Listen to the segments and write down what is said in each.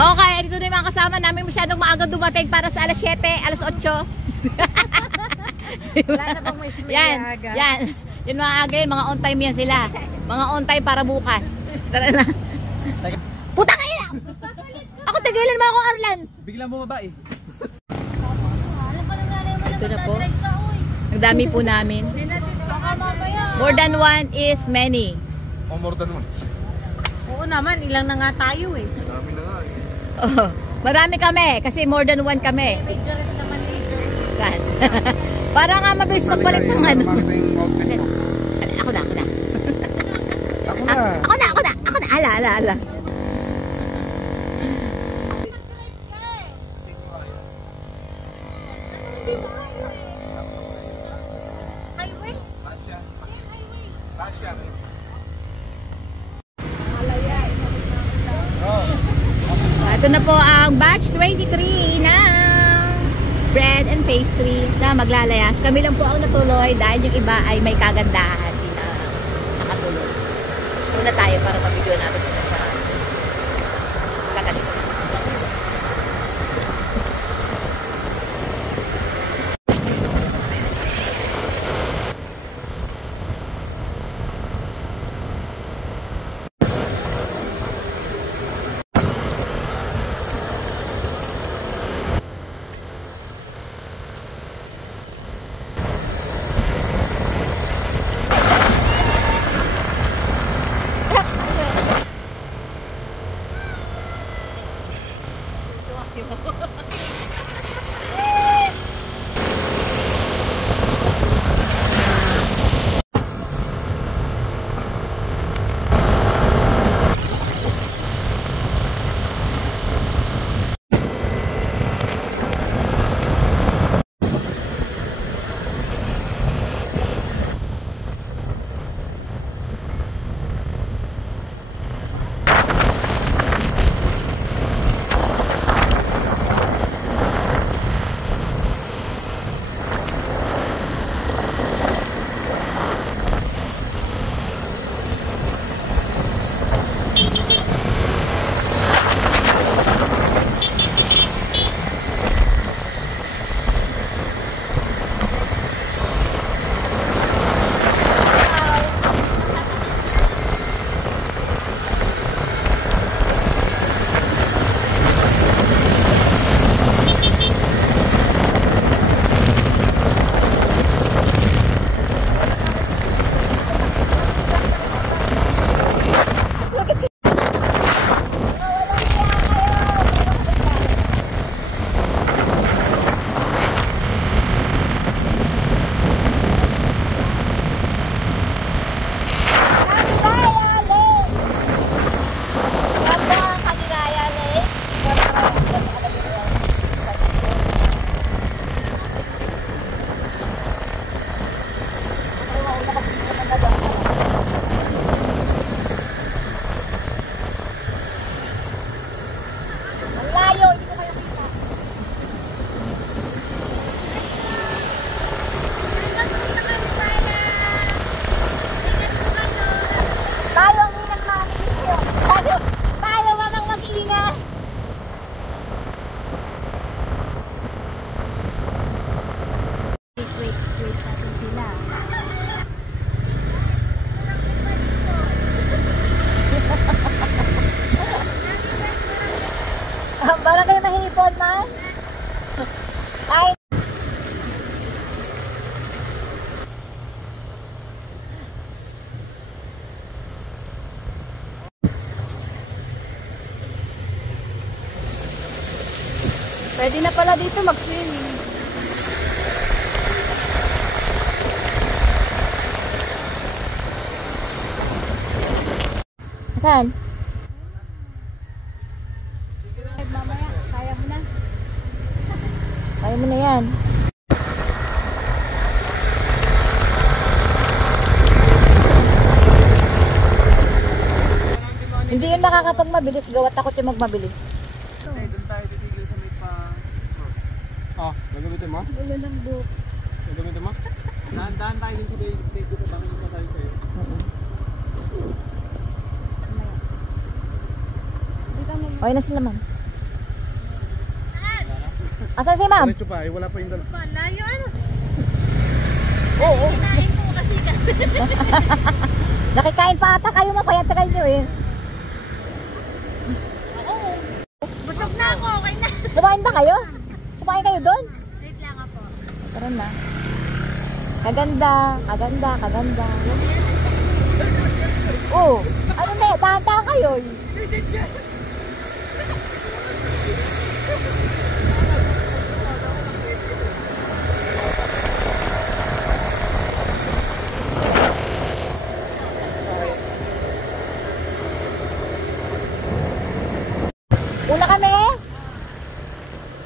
Okay, dito na yung mga kasama namin masyadong maaga dumating para sa alas 7, alas 8. Wala na pang may aga. Yan. Yun mga aga yun, mga on time yan sila. Mga on time para bukas. Tara na. Puta kayo! Ako tigilan mo ako, Arlan. Bigla mo babae. Ito na po. Ang dami po namin. More than one is many. Oh, more than one. Oo naman, ilang na nga tayo eh. Dami na nga eh. Oh, marami kami kasi more than one kami. Medyo rin naman dito. Kan. Para nga mabilis magbalik ng ano. Ako na. Ala. Highway? Tasya. Ito na po ang batch 23 ng bread and pastry na maglalayas. Kami lang po ang natuloy dahil yung iba ay may kagandahan. Hindi na nakatuloy. Una tayo para mabigyan natin sila sa kagaling. Parang kayo mahipon, ma? Ay! Pwede na pala dito mag-swimming. Saan? Mamaya, kaya mo na. Kaya mo na yan. Hindi yun makakapagmabilis. Gawa takot yung magmabilis. Doon tayo titigil sa may pa... Oh, gagamitin mo? Ulo ng book. Gagamitin mo? Dahan-dahan tayo din sa bay ko pa tayo sa'yo. Okay na sila, ma'am. Asan si ma'am? Diretso pa, eh, wala pa yung dalawa. Layo ano? Oo. Kinain ko kasi ka. Nakikain pa ata kayo, mapayat na kayo eh. Busog na ako, okay na. Kumain ba kayo? Kumain kayo doon? Wait lang ako. Tara na. Kaganda, kaganda, kaganda. Oh, ano na, dahan-dahan kayo. Una kami.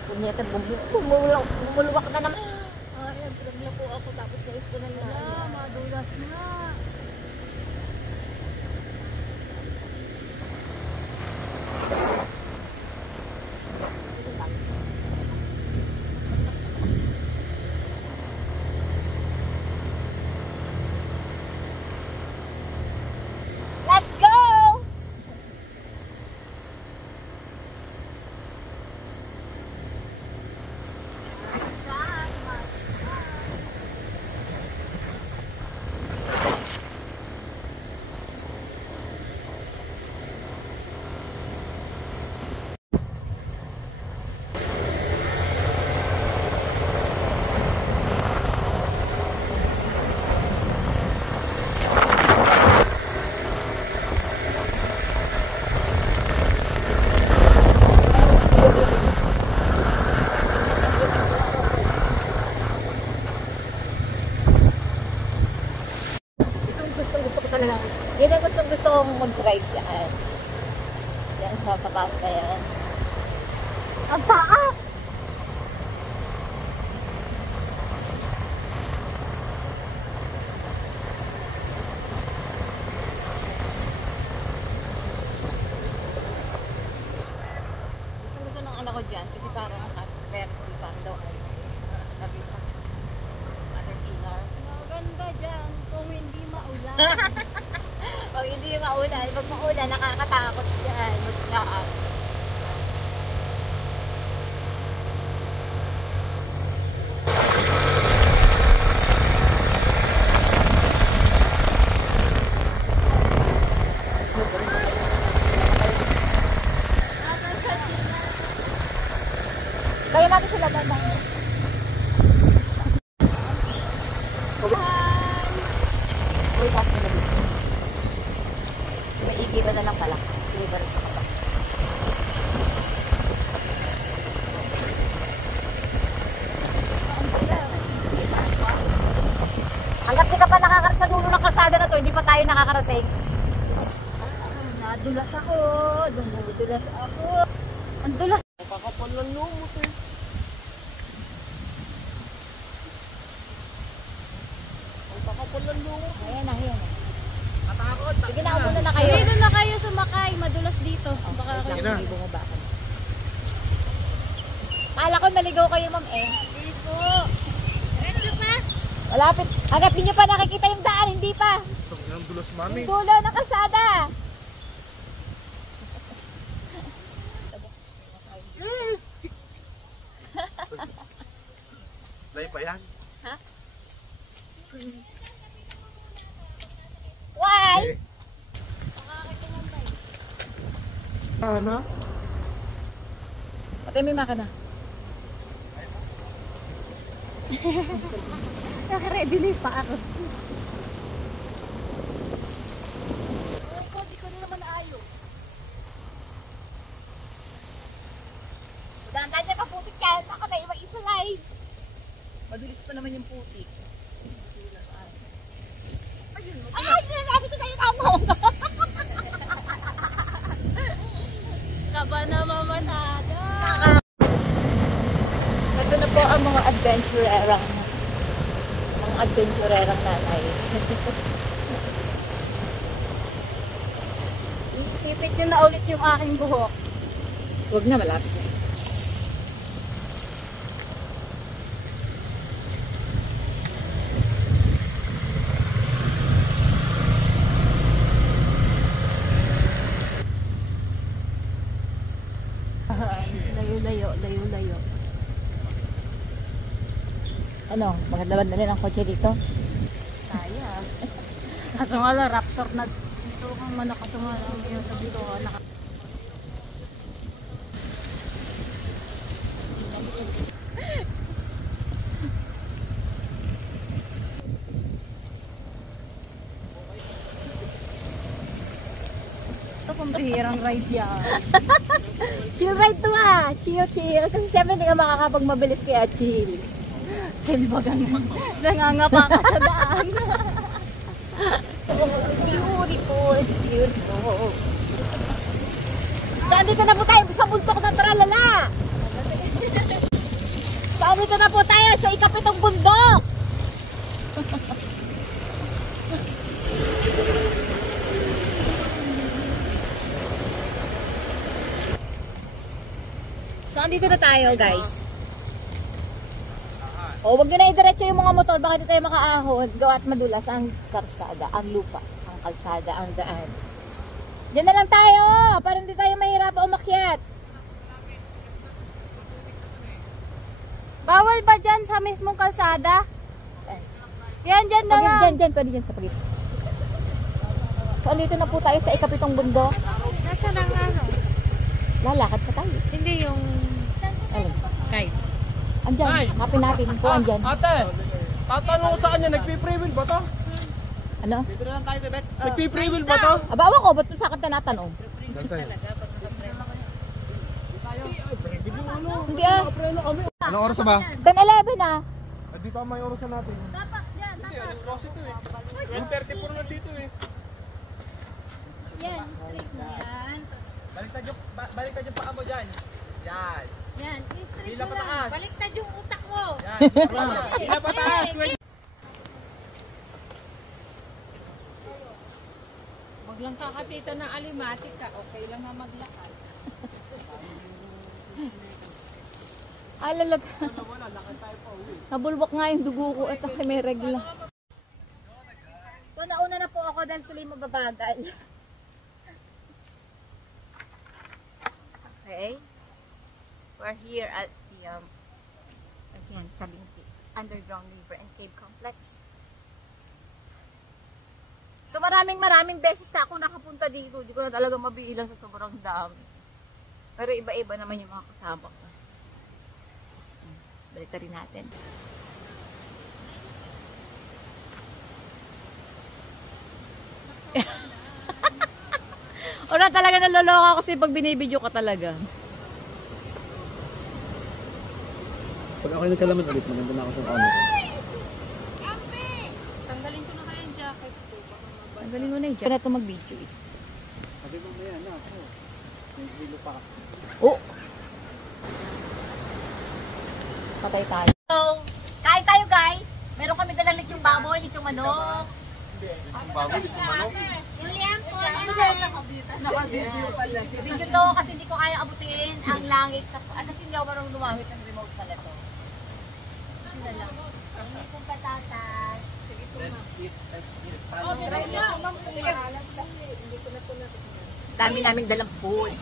Punyeta, bumuluwak na naman. Ay, nagpagla po ako tapos nais ko na lang. Madulas na. Let's go! Gusto ko talaga. Yan ang gusto kong mag-drive yan. Yan sa pataas na yan. Ang taas! Gusto ng anak ko dyan kasi parang ang parents ko parang daw ay sabi ko, mother killer. Maganda dyan kung hindi maulan. Pag hindi maulan, pag maulan, nakakatakot yan. Magkaan. Kaya natin sila dadaan. Uy, tapos na dito. May igiba na lang pala. Igiba rin pa. Hanggat di ka pa nakakarating sa dulo ng kalsada na to, hindi pa tayo nakakarating. Nadulas ako. Dumudulas ako. Ang dulas. Kakapal ng lumot eh. Ang kakapal ng lumot. Ayan na, ayan na. Katakot. Sige na, umuna na kayo. Dito na kayo sumakay. Madulas dito. Baka Wait Sige lang, na. hindi bumaba ka. Kala ko naligaw kayo, ma'am eh. dito. Diretso pa. Malapit. Hanggat di nyo pa nakikita yung daan, hindi pa. Ang dulas mami. Yung dulo ng kalsada. Lay pa yan. Why? Ano? Patay may makina. Nakaready na pa ako. Di ko na naman ayos. Dandan niya paputik ka. Baka na iba isa live. Mabilis pa naman yung putik. Ay, sinasabi ko sa'yo tama. Kaba naman masyado. Ito na po ang mga adventurerang nanay. Isipit nyo na ulit yung aking buhok. Huwag na, malapit na. Layo-layo, layo-layo. Ano, magandabad na rin ang kotse dito. Kaya. Kaso nga lang, Raptor na dito kang manakasunga yung sa dito. Ito kung bihirang ride yan. Chill ride to ah. Chill, chill. Kasi syempre hindi ka makakapagmabilis kaya chill. Chill ba ganun? Nangangapa ka sa daan. It's beautiful. It's beautiful. So, andito na po tayo sa bundok ng Tralala. So, andito na po tayo sa ikapitong bundok. So, andito na tayo, guys. O, wag nyo na idiretso yung mga motor. Baka di tayo makaahon. Gawa at madulas ang karsada, ang lupa, ang kalsada, ang daan. Diyan na lang tayo, para hindi tayo mahirap umakyat. Bawal ba dyan sa mismong kalsada? Yan, dyan na lang. Diyan, pwede dyan sa pagit. So, andito na po tayo sa ikapitong bundok. Nasaan ang ano? Lalakad pa tayo. Hindi yung... Alin? Sky. Andyan, hanapin natin kung andyan. Ate, tatanong ko sa kanya, nagpi-free will ba to? Ano? Nagpi-free will ba to? Aba, ako, ba't sa akin tanatanong? Hindi ah. Anong oras na ba? 10:11 ah. Hindi pa may orasan natin. Hindi, alas 12 ito eh. 1:34 na dito eh. Yan, straight mo yan. Baliktad yung paa mo dyan. Yan. Yan, straight Hila mo lang. pataas. Baliktad yung utak mo. Yan. Hila pataas. Wag lang kakapitan ng alimatik ka. Okay lang na maglakad. Alalag. Nabulbok nga yung dugo ko at ako may regla. So nauna na po ako dahil sila yung mababagal. Okay. We're here at the again, Calinti Underground River and Cave Complex. So maraming beses na ako nakapunta dito. Hindi ko na talaga mabilang sa sobrang dami. Pero iba-iba naman yung mga kasama ko. Balik rin natin. Una talaga naloloka kasi pag binibidyo ka talaga. Pag ako nagkalaman ulit, maganda na ako sa camera. Tanggalin ko na kaya yung jacket ko. Tanggalin mo na yung jacket. Kaya ito mag-video eh. Sabi mo na yan, ako. May hilo pa. Oh! Patay tayo. So, kain tayo guys. Meron kami dalang lechong baboy, lechong manok. Bago, dito manok. Yung liampo, video to kasi hindi ko kaya abutin ang langit sa... kasi hindi ako marunong lumamit ng remote pala to. Ano na lang. Hindi kong patatas. Sige po ma. Dami naming dalang food.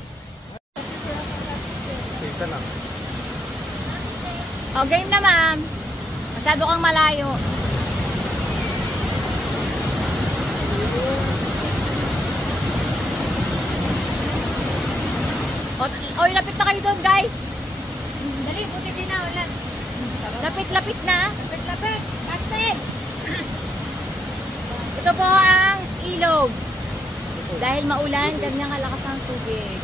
Isa lang. O, game na ma'am. Masyado kang malayo. O, lapit na kayo doon, guys. Dali, buti din na. Wala. Lapit na. Lapit. Kastin. Ito po ang ilog. Dahil maulan, ganyang kalakas ang tubig.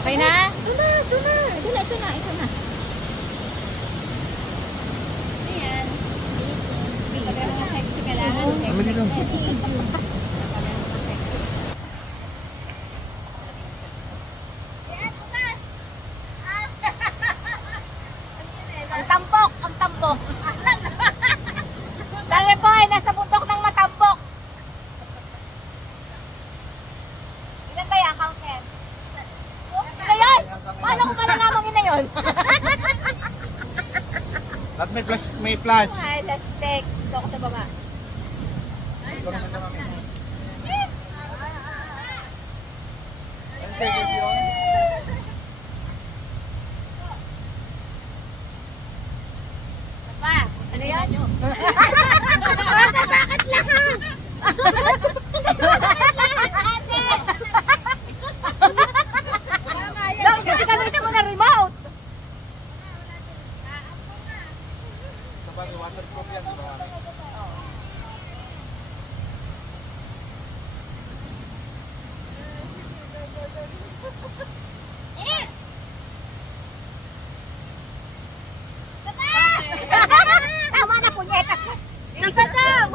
Okay na? Ito na. Ayan. Pagka mga sexy kailangan. Amali lang. Ang tampok. Dali po ay nasa bundok ng matampok. Ilan ba yan, counter? Ina yun? Paano ko malalaman ina yun? At may flash, may flash. Ay, let's take. Ito ako sa baba. Ang seconds yun. Pa, ano yan? Bakit lahat? Dapat kasi gamitin mo na remote. Sa bagay, waterproof yan, di ba? Tama na, punyeta. Nasa daw.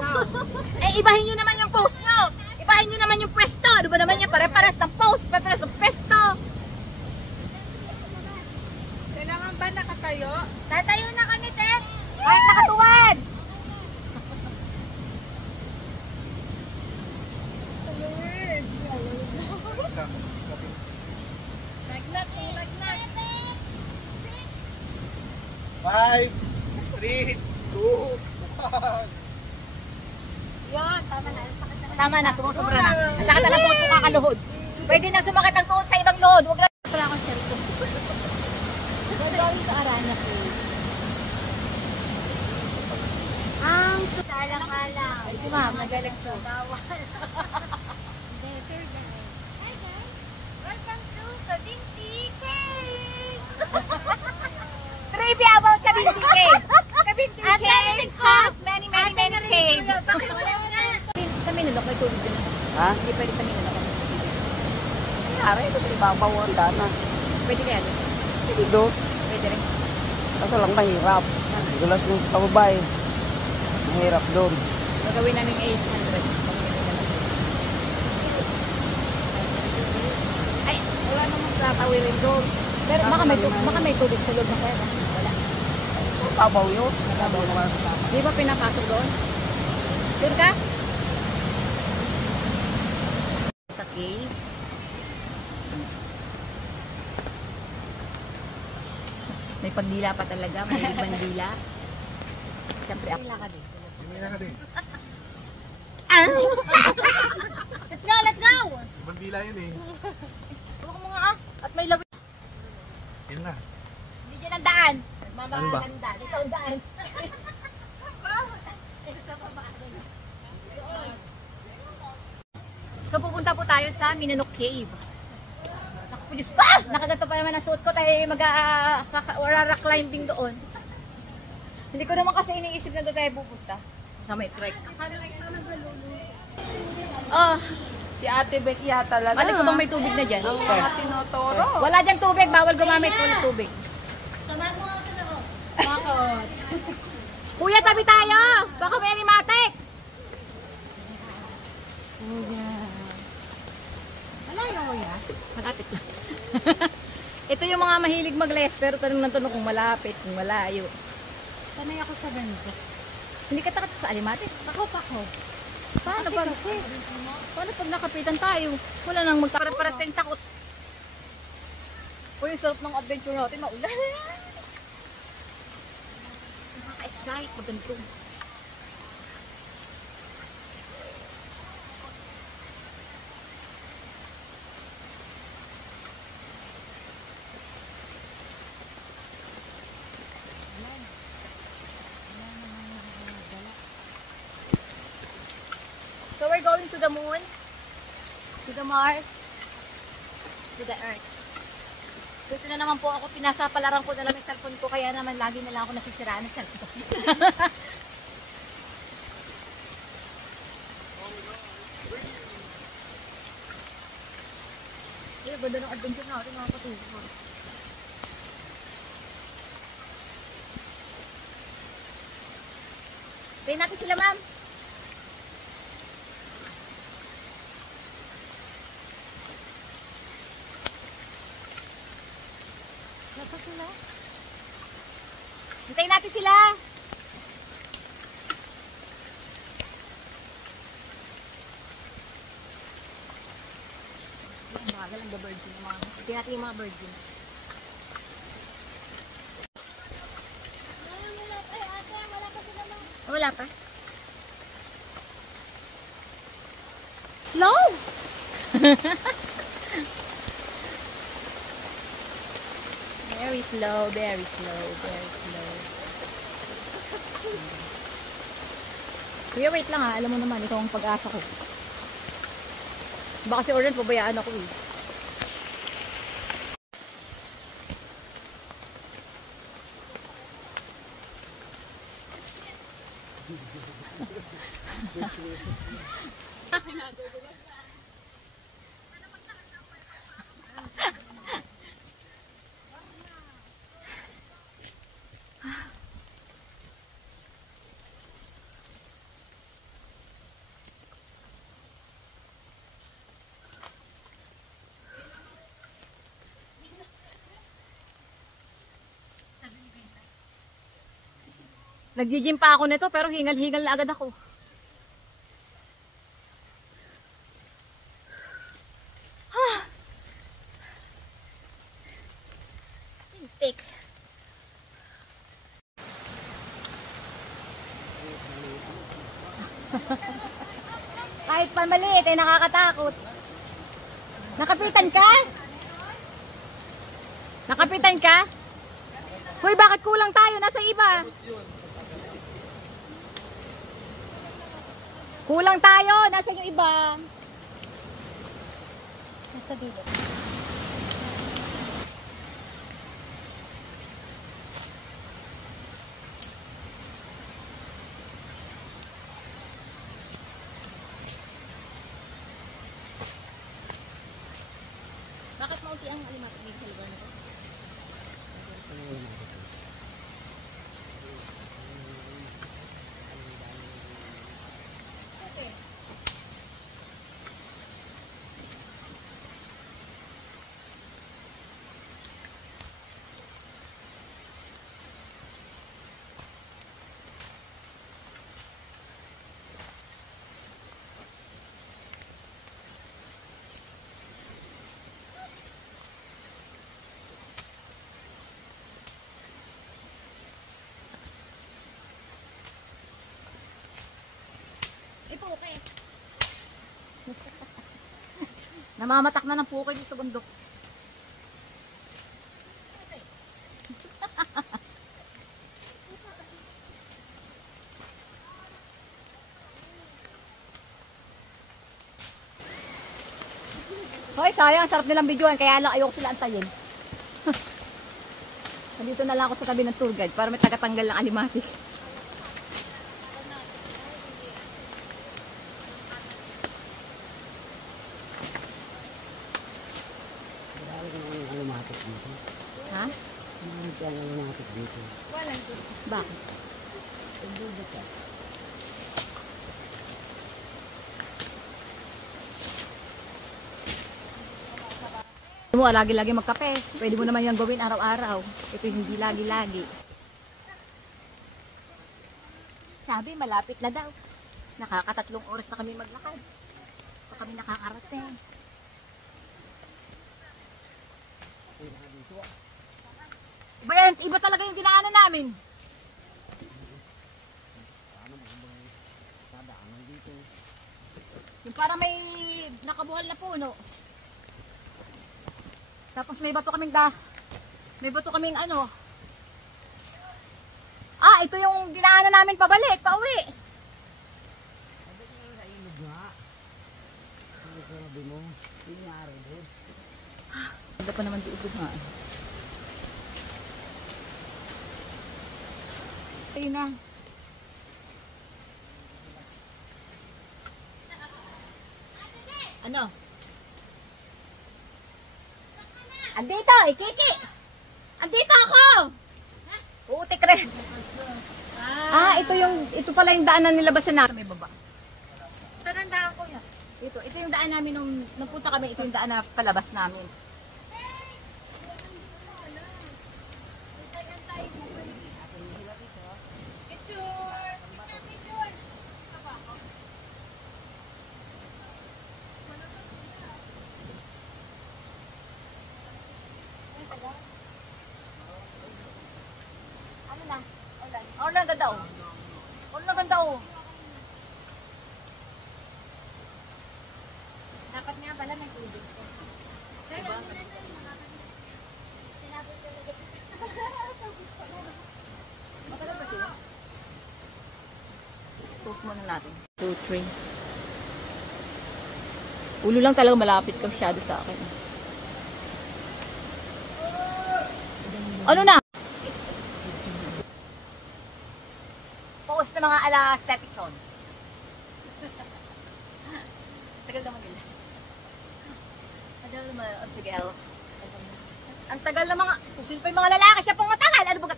Ibahin nyo naman yung post nyo. Ibahin nyo naman yung pwesto. Ano ba naman yan? Pare-pares ng post. Pare-pares ng pwesto. Kailangan ba nakatayo? Tatayo na kami, te. Kahit nakatuwad. Lagnat, lagnat. 5, 3, 2, 1. Yun, tama na. Tama na, sumusobra na. At saka na po kakaluhod. Pwede na sumakit ang tuhod sa ibang luhod. Huwag lang. Wala akong cellphone. We're going to Arana Cave. Ang salang-alang. Ay, si ma'am, nagaling po. Bawal. Hi guys, welcome to Kabinti Cave. Trivia about Kabinti Cave. Kabinti Cave has many caves. Sa Minulok, may tubig din. Ha? Hindi pwede sa Minulok. Nangyari, ito sa ibabaw ang dana. Pwede kaya din. Dito, Pwede rin. kaso lang mahirap. Dulas ng pababay. Mahirap doon. Gagawin namin 800. Ay, wala namang tatawirin doon. Pero baka may tubig sa loob ng kuweba. Wala. Babaw yun. Mababaw naman. Di ba pinapasok doon? Sure ka? Sa cave. May pagdila pa talaga. May bandila. Siyempre ako. Dila ka din. Simina ka din. Let's go! Let's go! Bandila yun eh. Huwag mo nga ah. At may lawin. Yun na. Hindi dyan ang daan. Saan ba? Maganda. Dito ang daan. So pupunta po tayo sa Minanok Cave. Naku, Diyos ko! Nakaganto pa naman ang suot ko. Tayo mag-climbing doon. Hindi ko naman kasi iniisip na doon tayo pupunta. Sa may trek. Oh, Si Ate Beck yata lang. balik ko bang may tubig na dyan? Ang mga tinotoro. Wala dyan tubig. Bawal gumamit ng tubig. Samahan mo nga sa laro. Bakit? Kuya, tabi tayo! Baka may animatic! Malayo, kuya. Malapit lang. Ito yung mga mahilig mag-les, pero tanong ng tanong kung malapit, kung malayo. Sanay ako sa ganito. Hindi ka takot sa animatic? Ako. Paano pag? Paano pag nakapitan tayo? Wala nang magtakarat-paras tayong takot. O yung sarap ng adventure natin, maulan. Nakaka-excite, magandang. So we're going to the moon, to the Mars, to the Earth. So ito na naman po ako, pinasapalaran ko na lang yung cellphone ko, kaya naman lagi na lang ako nasisiraan ng cellphone. Eh, ganda ng adventure natin mga katubo. Tayo natin sila, ma'am. Dapat sila. Hintayin natin sila. Ang bagal ang virgin ng mga. Hintayin natin yung mga virgin. Wala pa. Slow! Very slow, very slow, very slow. Kuya, wait lang ha. Alam mo naman, ito ang pag-asa ko. Baka si Oren, pabayaan ako eh. Nag-gym pa ako nito pero hingal-hingal na agad ako. Tik. Kahit pa maliit ay nakakatakot. Nakapitan ka? Nakapitan ka? Hoy, bakit kulang tayo? Nasa iba. Kulang tayo. Nasa yung iba. Nasa dito. Bakit maunti ang alimatok dito sa lugar na to? Okay. Puke. Namamatak na ng puke dito sa bundok. Hoy, sayang, sarap nilang videoan, kaya lang ayoko sila antayin. Nandito na lang ako sa tabi ng tour guide para may tagatanggal ng alimatik. Ha? Bakit? Mo lagi-lagi magkape. Pwede mo naman yan gawin araw-araw. Ito hindi lagi-lagi. Sabi malapit na daw. Nakakatatlong oras na kami maglakad. Pa kami nakakarating. Iba talaga yung dinaanan namin. Yung para may nakabuhal na puno. Tapos may bato kaming ano. Ah, ito yung dinaanan namin pabalik, pauwi. Ganda pa naman diubog nga. Ayun na. Ano? Andito, Kiki! Andito ako! Uutik rin. Ito pala yung daanan nilabasan namin. May baba. Saan ang daan ko yan? Ito yung daan namin nung nagpunta kami, ito yung daan na palabas namin. Ano na? Ganda oh. ganda oh. Dapat nga pala may tubig. Diba? Matagal ba sila? Post muna natin. 2, 3. Ulo lang talaga malapit ka masyado sa akin. Ano na? Post na mga ala Stepchon. Tagal naman nila. Tagal naman. Sige, El. Ang tagal na mga... Kung sino pa yung mga lalaki, siya pang matagal. Ano ba?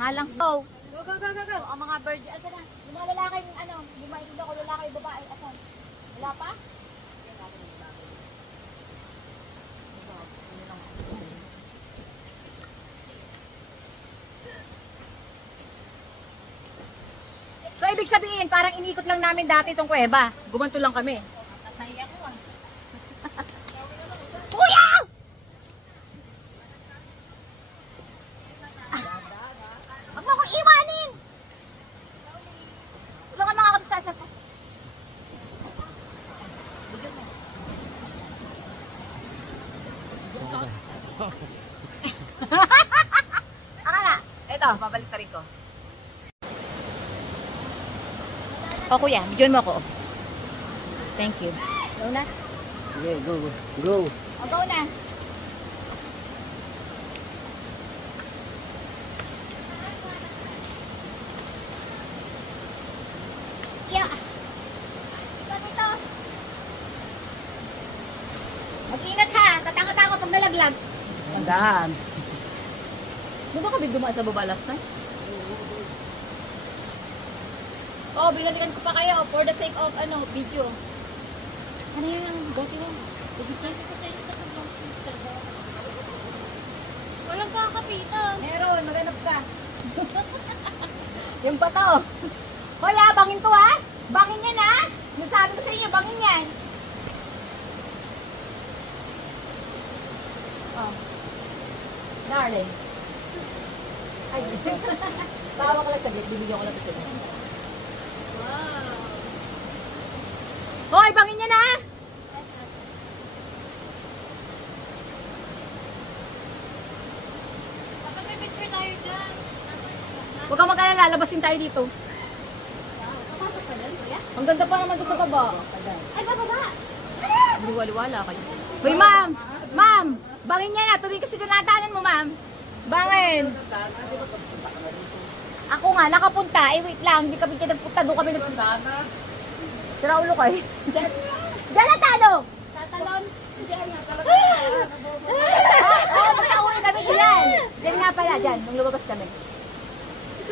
Nga lang. Go. Go, go, go, go, go. Ang mga bird. Asa na? Yung mga lalaki, ano, yung mga ikot ako lalaki, babae. Asa? Wala pa? So, ibig sabihin, parang inikot lang namin dati itong kuweba. Gumanto lang kami. Nahiya ko ah. Kuya! Huwag mo akong iwanin! Tulungan mga kabisasa ko. Akala, ito, babalik ta rin ko. O kuya, bigyan mo ako. Thank you. Go na? Okay, go, go. Go. O, go na. Yeah. Dito. Mag-ingat ha. Tatango-tango pag nalaglag. Tandaan. Di ba kami dumaan sa baba last night? Oh, binalikan ko pa kayo for the sake of video. Ano yun ang bote mo? Walang kakapitan. Meron, maghanap ka. Yung pa to. Hoy, bangin to ha. Bangin yan ha. Nasabi ko sa inyo, bangin yan. Oh. Darling. Ay, tawa ko lang saglit. Bibigyan ko lang ito sila. Hoy, bangin niya na! Dapat may picture tayo dyan. Huwag kang mag-alala, labasin tayo dito. Kapasok pa dyan, kuya? Ang ganda pa naman doon sa baba. Ay, bababa! Liwaliwala kayo. Hoy, ma'am! Ma'am! Bangin niya na! Tuloy kasi tinatanan mo, ma'am. Bangin! Ako nga, nakapunta. Eh, wait lang. Hindi kami nagpunta. Doon kami nagpunta. Sira ulo kayo. Diyan na tanong! Tatalon. Nakauwi kami diyan. Diyan nga pala, diyan. Nung lumabas kami.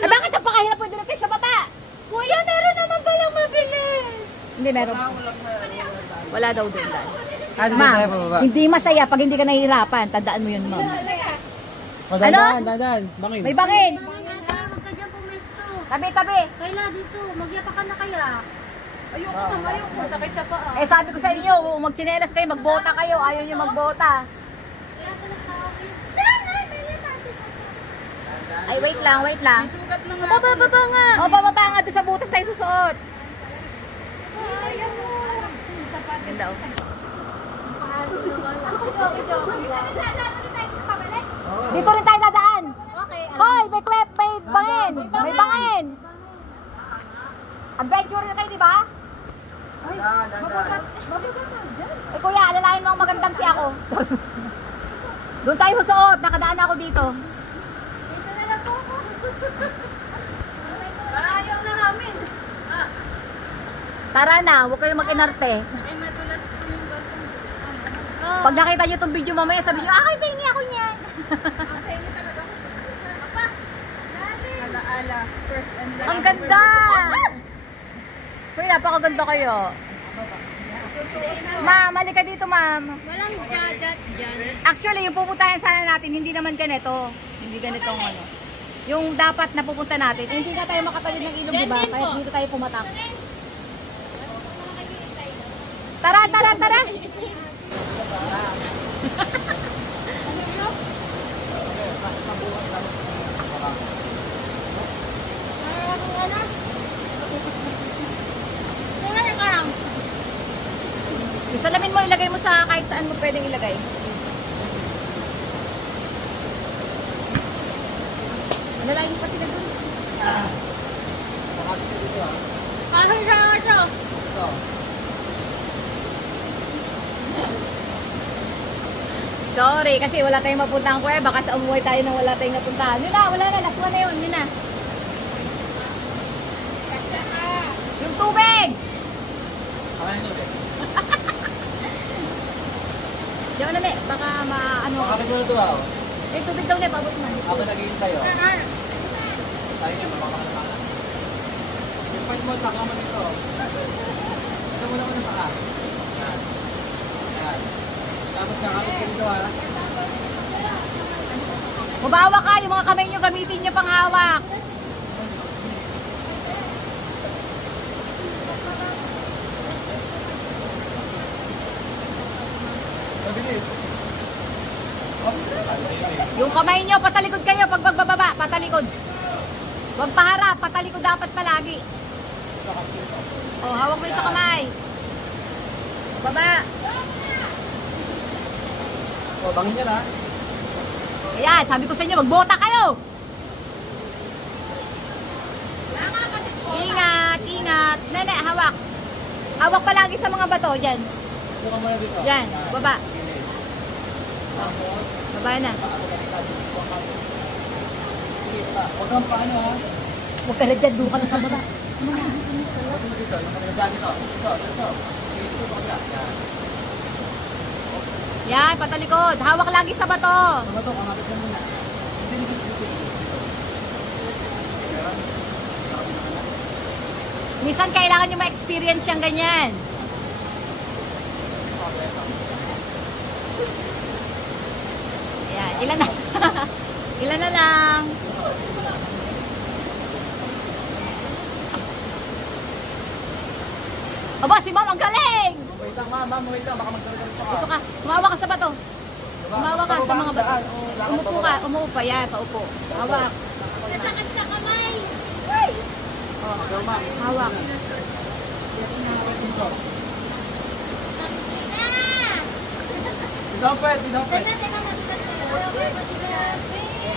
Eh, bakit napakahirap pwede natin sa baba? Kuya, meron naman palang mabilis. Hindi, meron. Wala daw doon. Ano Ma'am, hindi masaya pag hindi ka nahihirapan. Tandaan mo yun, ma'am. Dandan. Bangin. May bangin. Huwag ka dyan pumesto. Tabi, tabi. Kaya dito, magyapakan na kaya. Ayoko na, ayoko. Sakit sa paa. Eh, sabi ko sa inyo, magtsinelas kayo, magbota kayo. Ayaw nyo magbota. Kaya pala sa akin. Ay, wait lang, wait lang. Sugat na nga. Bababa nga. O, bababa nga doon sa butas tayo susuot. Ayaw mo. Ganda, oh. Dito rin tayo dadaan. Okay. Hoy, may kwep, may bangin. May bangin. Adventure na kayo, di ba? Eh, kuya, alalahin mo ang magandang si ako. Doon tayo susuot. Nakadaan ako dito. Ayaw na namin. Tara na, huwag kayong mag-inarte. Ay, madulas po yung batong. Pag nakita nyo itong video mamaya, sabi nyo, ay, pahingi ako niyan. Okay, hindi talaga. Apa? Ala-ala. First and last. Ang ganda! Uy, napakaganda kayo. Ma'am, halika dito, ma'am. Walang jajat dyan. Actually, yung pupuntahan sana natin, hindi naman ganito. Hindi ganitong ano. Yung dapat na pupunta natin, hindi na tayo makatawid ng ilog, di ba? Kaya dito tayo pumatak. Tara, tara, tara! ilagay mo sa kahit saan mo pwedeng ilagay. Nalayin pa sila dun. Makakita dito ah. Ano siya? Ito. Sorry, kasi wala tayong mapuntang kuweba. Baka sa umuwi tayo nang wala tayong napuntahan. Yun na, wala na. Last one na yun. Yun na. Yung tubig! Kakain nyo ulit. Diyan na, ne. Baka maano. Makakita mo na ito ah. Eh, tubig daw, ne. Pabot mo. Ako naghihintay oh. Tayo niya, mapapakalaman. Yung part mo, saka mo dito. Ito muna muna paka. Yan. Yan. Tapos nakakit ka dito ha. Mabawa ka. Yung mga kamay nyo, gamitin nyo pang hawak. Mabilis. Yung kamay nyo, patalikod kayo. Pag magbababa, patalikod. Huwag paharap. Patalikod dapat palagi. Oh, hawak mo yung sa kamay. Baba. O, bangin yan ha. Ayan, sabi ko sa inyo, magbota kayo. Ingat, ingat. Nene, hawak. Hawak palagi sa mga bato. Diyan. Ito ka muna dito. Yan, baba. Tapos, Baba na. huwag kang paano ha. Huwag ka na dyan, doon ka na sa baba. Huwag mo dito, yung mga dito. Dito. Dito ka dyan. Yan. Yan, patalikod. Hawak lagi sa bato. Ano to? Kamapit ka muna. Hindi dito. Minsan kailangan nyo ma-experience yung ganyan. Yan, ilan na? Ilan na lang? Aba, si Ma'am, ang galing! Wait lang, ma'am. Wait lang. Baka magkaroon ka. Ito ka, umawa ka sa bato. Umawa ka sa mga bato. Umupo ka, umupo pa. Yan, paupo. Hawak. Nasakit sa kamay. Go, ma'am. Hawak. Dapat. Teka,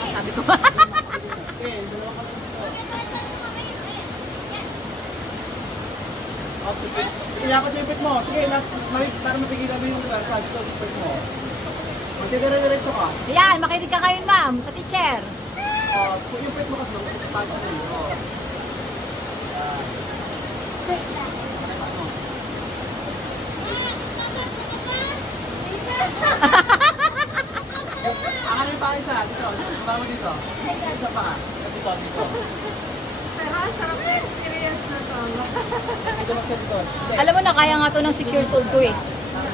Sabi ko. Okay, dalawa ka lang. Inakot yung pit mo. Sige, para mapigilan mo yung lugar. Dito, pit mo. Magtitira-diretso ka. Yan, makinig ka kayo, Ma'am, sa teacher. Yung pit mo kasi, pagpapagod na yun. Akan yung pa isa. Dito. Para mo dito. Isa pa. Dito. Pero ang sarap na experience na to. Dito mag-set dito. Alam mo na, kaya nga to ng 6 years old ko eh.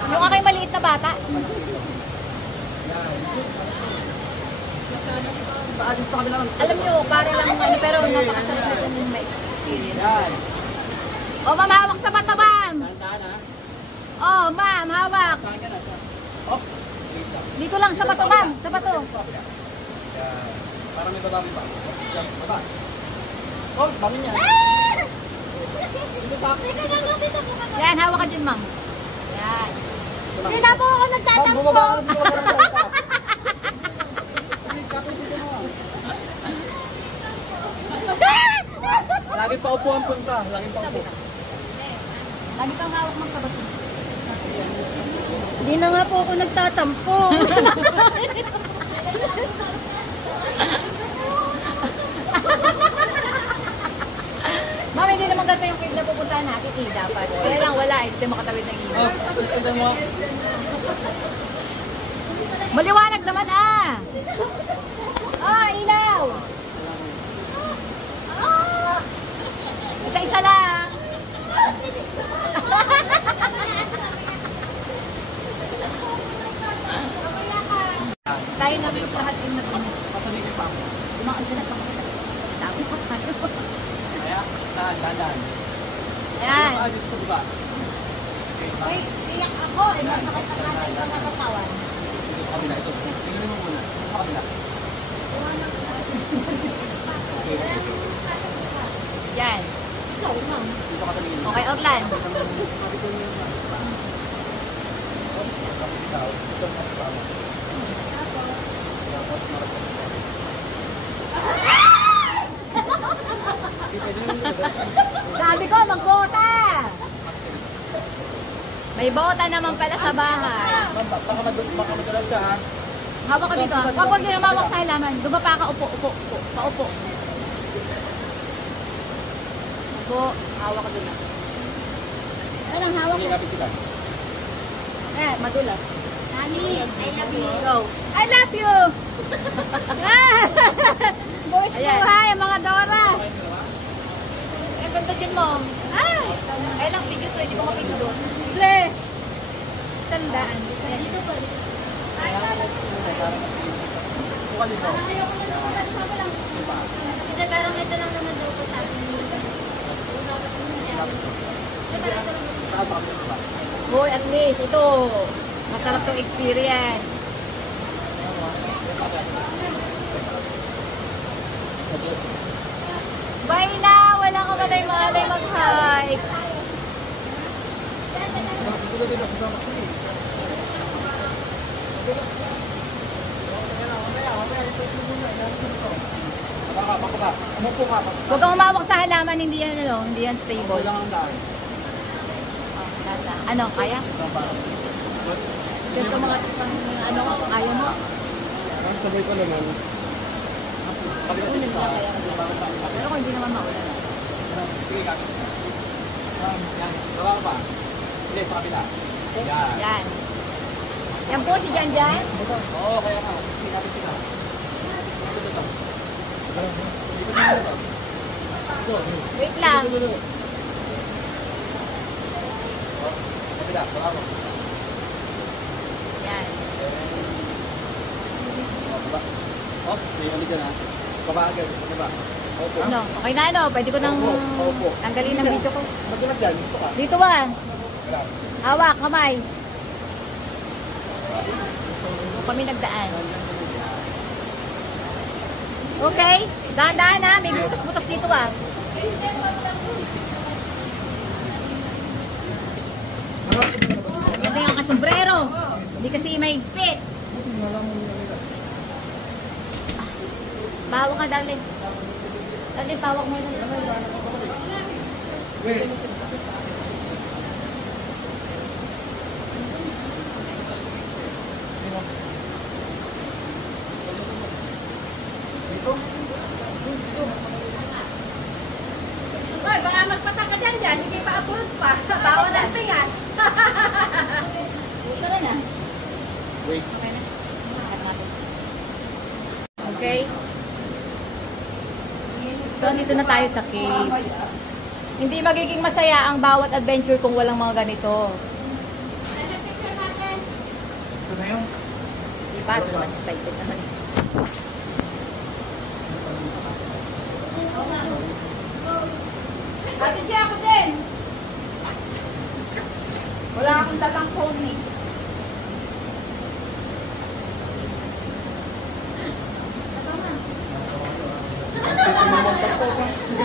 Yung aking maliit na bata. Dito sa kabila. Alam nyo, pare lang ano, pero napakasarap na itong may experience. Yan. O, Ma'am, hawak sa bato, Ma'am. Tandaan ha. Oh, Ma'am, hawak. Saan ka na? Oops. Wait lang. Dito lang, sa bato, Ma'am. Sa bato. Yan. Para may baba mo pa. Yan, baba. Oh, bangin yan. Dito sa akin. Yan, hawak ka dyan, Ma'am. Yan. Hindi na po ako Ma'am, nagtatampo. bumaba ka na dito. Wait, kapit dito mo. Lagi pa upo ang punta. Lagi pa upo. Lagi kang hawak ng bato. Hindi na nga po ako nagtatampo. Ma'am, hindi naman ganito yung cave na pupuntahan natin eh, dapat. Kaya lang wala eh, hindi makatawid ng ilaw. Oh, gusto mo. Maliwanag naman ah! Ah, ilaw! Isa-isa lang. Kaya namin lahat yung natin. Pasamigil pa ako. Kumakas na pa. Sabi ko tayo. Kaya, dahan. Ayan. Dito sa baba. Uy, iyak ako. Masakit ang ating mga katawan. Dito sa kabila. Ito. Tingnan mo muna. Dito sa kabila. Yan. Dito ka tumingin. Okay, Orlan. Sabi ko, magbota! May bota naman pala sa bahay. Baka madulas ka ha. Hawak ka dito. Huwag din umawak sa halaman. Dumapa ka, upo. Paupo. Upo. Hawak ka dun. Anong hawak Hindi, mo? kapit kita. Madulas. Mami, I love you. Go. I love you! Boys buhay, mga Dora. Eh, ganda din mo. Ay lang, video to. Hindi ko mapindot. Bless! Sandaan. Dito po. Buka dito. Kasi parang ito lang naman daw po sa akin. Boy, at least, ito. Masarap tong experience. Bye na! Wala ka malay mag-hike. Umupo ka. Huwag kang umawak sa halaman, hindi yan stable. Lang ang daan. Ano, kaya? Ganito mga kaya mo? Ang sabay ko naman. Ulan na kaya. Pero kung hindi naman maulan. Sige, kapit. Yan. Baba ka pa. Hindi, sa kapila. Yan. Yan. Yan po si Jan. Oo, kaya nga. Sige, kapit kita. Ito. Wait lang. Kapila, baba mo. Yan. Oops, may kami dyan ha. Baba agad, baba. Opo. Ano, okay na ano? Pwede ko nang Opo. tanggalin ang video ko. Madulas yan, dito ka. Dito ba? Wala. Hawak, kamay. Kami nagdaan. Okay? Dahan-dahan na. May butas-butas dito ah. Ito yung kasombrero. Hindi kasi mahigpit. Pawak ka, darling. Darling, pawak mo. Wait. Hoy, baka magpata ka dyan. Hindi pa apurot pa. Bawa ng pingas. Ito na na. Wait. Okay na. Okay. So, dito na tayo sa cave. Hindi magiging masaya ang bawat adventure kung walang mga ganito. Ito na yun. Diba? Ito naman, excited naman. Ate Che, ako din. Wala akong dalang pony.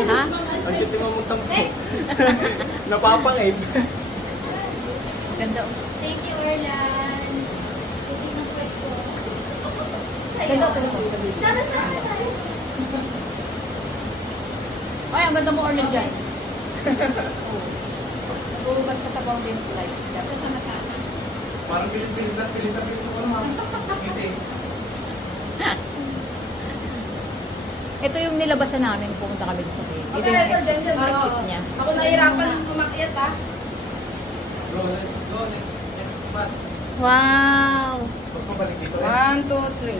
Ha? Ang cute yung mamutang po. Napapangib. Ganda. Thank you, Erlan. Thank you ng pwede ko. Ganda. Sana tayo. Ay, ang ganda mo, Orlin, dyan. Naburugas ka sa bounding flight. Dapat sama sa akin. Parang pilit ko naman. Hindi. Ito yung nilabasan namin, pumunta kami sa cave. Ito yung exit niya. Ako nahirapan ng umakyat ha. Bro, let's go. Next spot. Wow! Pabalik dito rin. 1, 2, 3.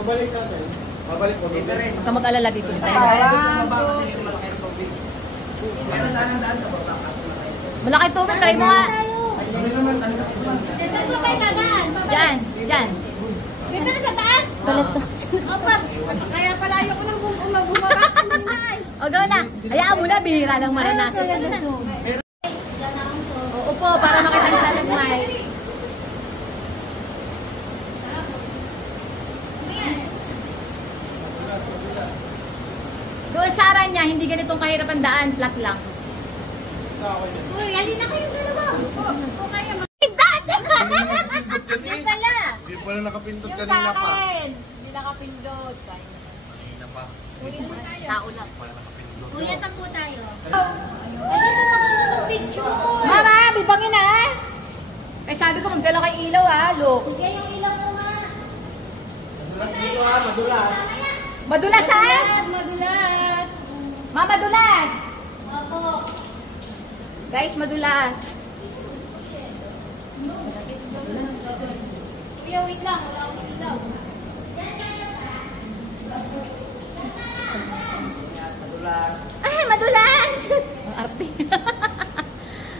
Pabalik ka rin. Pabalik po dito rin. Huwag ka mag-alala dito. Kaya doon sa baba kasi yung malaki ang tubig. Meron daan sa baba. Malaki tubig, try mo nga. Kami naman, ano ka ito? Saan po tayo dadaan? Diyan, diyan. Dito na sa taas? Balat to. Opa. Kaya pala ayoko nang bumaba kanina eh. O, go na. Hayaan mo na, bihira lang maranasan. Ano na? Oo po, para makita ni Talagmay. Doon sa aran niya, hindi ganitong kahirap ang daan, flat lang. Uy, halina kayong dalawa. Dad! Wala nakapindot Yung kanina sa pa. akin. Hindi nakapindot. Kanina pa. Tao lang. Wala nakapindot. Kuya, saan po tayo? Ayun na maganda ng picture. Mama, bibangin na eh. Kaya sabi ko magdala kay ilaw look. Sige, yung ilaw mo nga. Dito madulas. Madulas ha? Madulas. Ma, madulas. Opo. Guys, madulas. Kuya, wait lang. Wala akong ilaw. Ay, madulas. Ang arte.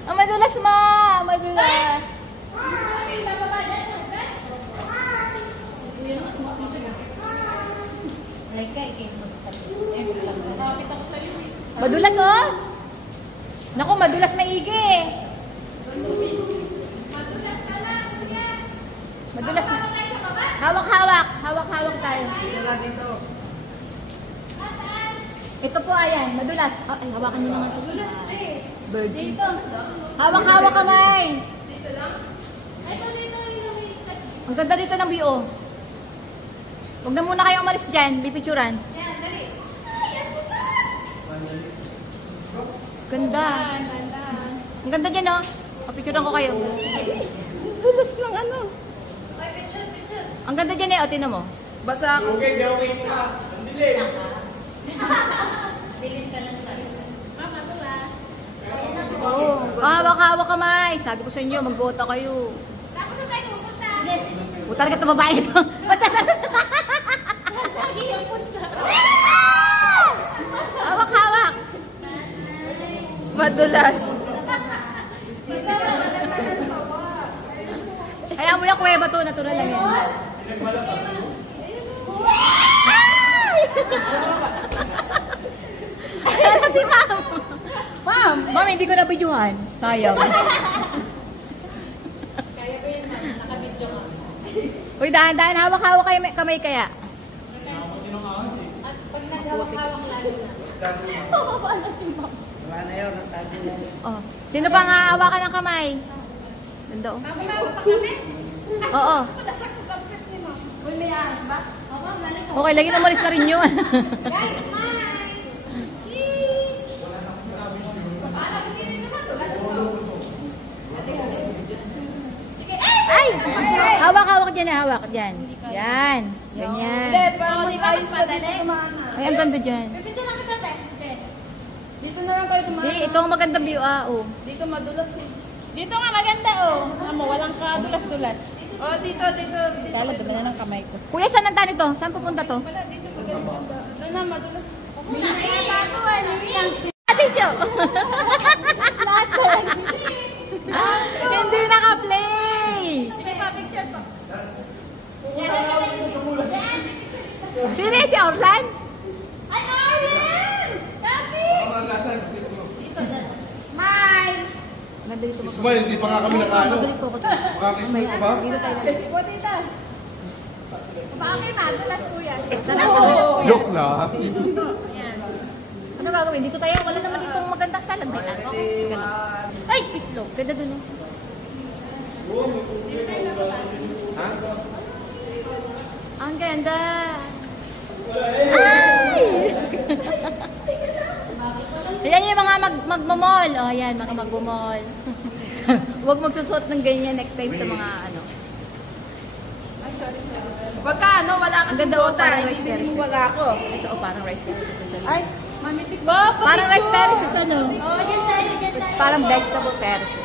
Ang madulas ma. Madulas. Madulas oh. Naku, madulas maigi. Madulas. Hawak-hawak. Hawak-hawak tayo. Ito po ayan, madulas. Ay, hawakan mo na nga ito. Bird. Hawak-hawak kamay. Ang ganda dito ng view. Huwag na muna kayo umalis dyan, pipicturan. Ganda. Ang ganda dyan, oh. Papicturan ko kayo. Dulas ng ano. Ang ganda dyan eh, o, tinan mo. Basa ako. Okay, okay na. Ang dilim. Oo. Hawak-hawak kamay. Sabi ko sa inyo, magbota kayo. Puta na ka ito babae ito. Hawak-hawak. Madulas. Kaya mo yung kuweba to, natural lang yan. Ayan na si ma'am. Ma'am, hindi ko na-videohan. Sayang. Uy, dahan-dahan. Hawak-hawak kayo kamay kaya. Pag naghawak-hawak lalo na. Wala na yun. Oh. Sino pa nga hawakan ng kamay? Ganda oh. Oo. Okay, lagi na umalis na rin yun. Ay! Hawak-hawak dyan, hawak dyan. Yan. Ganyan. Ay, ang ganda dyan. Dito na lang kayo Hindi, ito ang magandang view, oh. Dito madulas eh. Dito nga maganda oh. Amo, walang kadulas-dulas. Oh, dito. Kala, dumi na ng kamay ko. Kuya, saan ang tani to? Saan pupunta to? Doon na, madulas. Ate Jo! Hindi naka-play! Sino si Orlan? Ay, Arlen! Happy! Smile! Ganda dito mo. Ismail, hindi pa nga kami nakaano. Magulit po ko to. Makaka-Ismail ka ba? Dito tayo. Bakit madulas kuya? Joke lang. Ano gagawin? Dito tayo. Wala naman ditong magandang salad. Ay, itlog. Ganda dun, oh. Ha? Ang ganda. Ay! Ayan yung mga magmamall. O, ayan, mga magmamall. Huwag magsusot ng ganyan next time sa mga ano. Pagka ano, wala Ang ganda, oh, parang rice ibibili terraces. mo wala ako. Ito, oh, parang rice terraces. Ay, mamitik. Parang rice terraces, ano? Oh, dyan tayo. Parang vegetable terraces.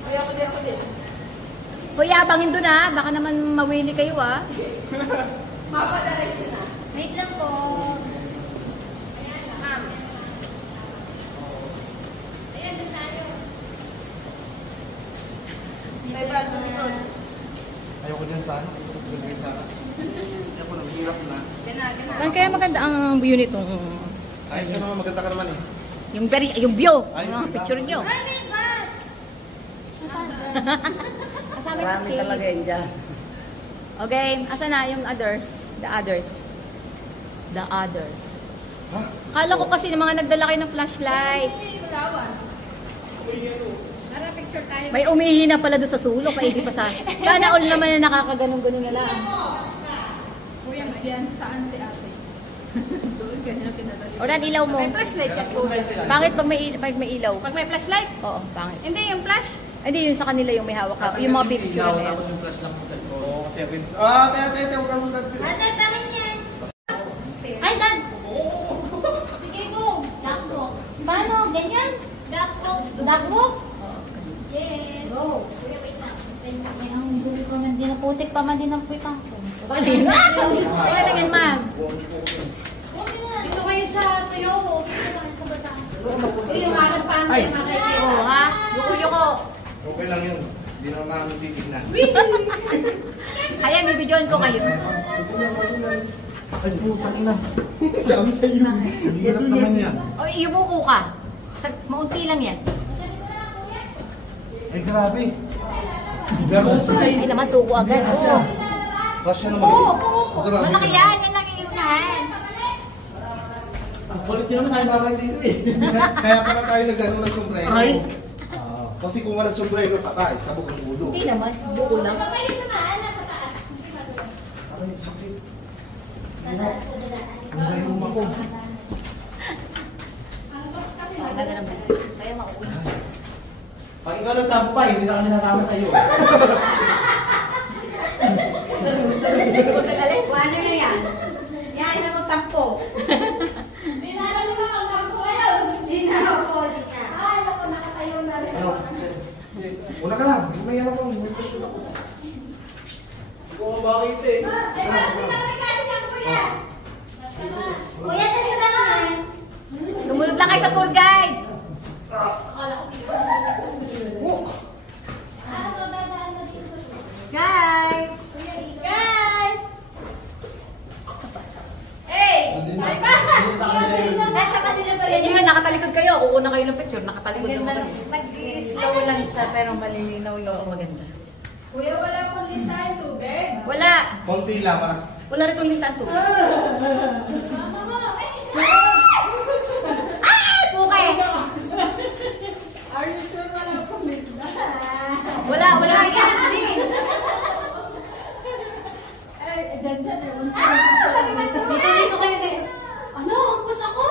Kuya, ako din. Kuya, abangin doon ha. Baka naman mawili kayo ha. Mapadaray ko na. Wait lang po. Ma'am. May baso likod. Ayoko dyan sana. Gusto sana. Ayoko nang hirap na. Gana. Saan kaya maganda ang view nitong... Kahit saan naman maganda ka naman eh. Yung view. Ay, Yung picture nyo. Ay, may bag! Kasama yung talaga yun dyan. Okay, asa na yung others? The others. The others. Ha? Kala ko kasi ng mga nagdala kayo ng flashlight. Ay, yung kawan. May umihi na pala doon sa sulok, kaya hindi pa sa... Sana all naman na nakakaganon-ganon na lang. Kuya, yan, saan si ate? Doon, ganyan ang pinadali. Oran, ilaw mo. May flashlight just po. Pangit pag may ilaw. Pag may flashlight? Oo, pangit. Hindi, yung flash. Hindi, yun sa kanila yung may hawak ka. Yung mga picture na yan. Tapos yung flash lang po sa likod. Oo, kasi tayo, huwag ka mong nag- Ate, bakit yan? Ay, Dad! Sige, go! Duckbox. Paano? Ganyan? Duckbox. Duckbox? Yes. Go. Kuya, wait na. Ang dulo ko man din naputik pa man din ang puwit ako. Okay lang yan, ma'am. Dito kayo sa tuyo. Dito kayo sa basa. Yung aking pantay makikita. Oo, ha? Yuko-yuko. Okay lang yun. Hindi naman maraming titignan. Kaya, bibidyoan ko kayo. Ay, putang ina. Dami sa iyo. Hirap naman yan. O, iumuko ka. Maunti lang yan. Ay, grabe. Ay, naman, suko agad. Oo. Kasya naman. Oo. Grabe. Malaki yan. Yan lang yung iunahan. Kulit yun naman sa akin babay dito eh. Kaya pala tayo nag-ano ng sombrero. Ay! Kasi kung walang sombrero, patay. Sabog ang ulo. Hindi naman. Buko lang. Kayo naman, nasa taas. Ay, sakit. Ang gayong ako. Maganda naman. Kaya mauuna. Pag ikaw nagtampay, hindi na kami nasama sa iyo. Ano na yan? Yan na magtampo. Hindi na alam nila kung ako ngayon. Hindi na ako ulit na. Ay, ako nakatayo na rin. Ano? Una ka lang. May ano kong. May pasyon ako. Bakit eh? Ay, hindi na kami kasi ng kuya. Kuya, saan ka ba naman? Sumunod lang kayo sa tour guide. Guys! Guys! Hey! Ay, ba? Nasa kanila pa Yan rin. yun, nakatalikod kayo. Kukuha kayo ng picture. Nakatalikod naman kayo. Mag-slow lang siya pero malilinaw yung Maganda. Kuya, wala pong lintahan tubig. Wala. Konti lang. Wala. Wala rin itong lintan to. Mama mo. Pukay! Are you sure wala pong lintahan? Wala yan. Ay, ganda na yun. Dito kayo din. Ano? Umpos ako?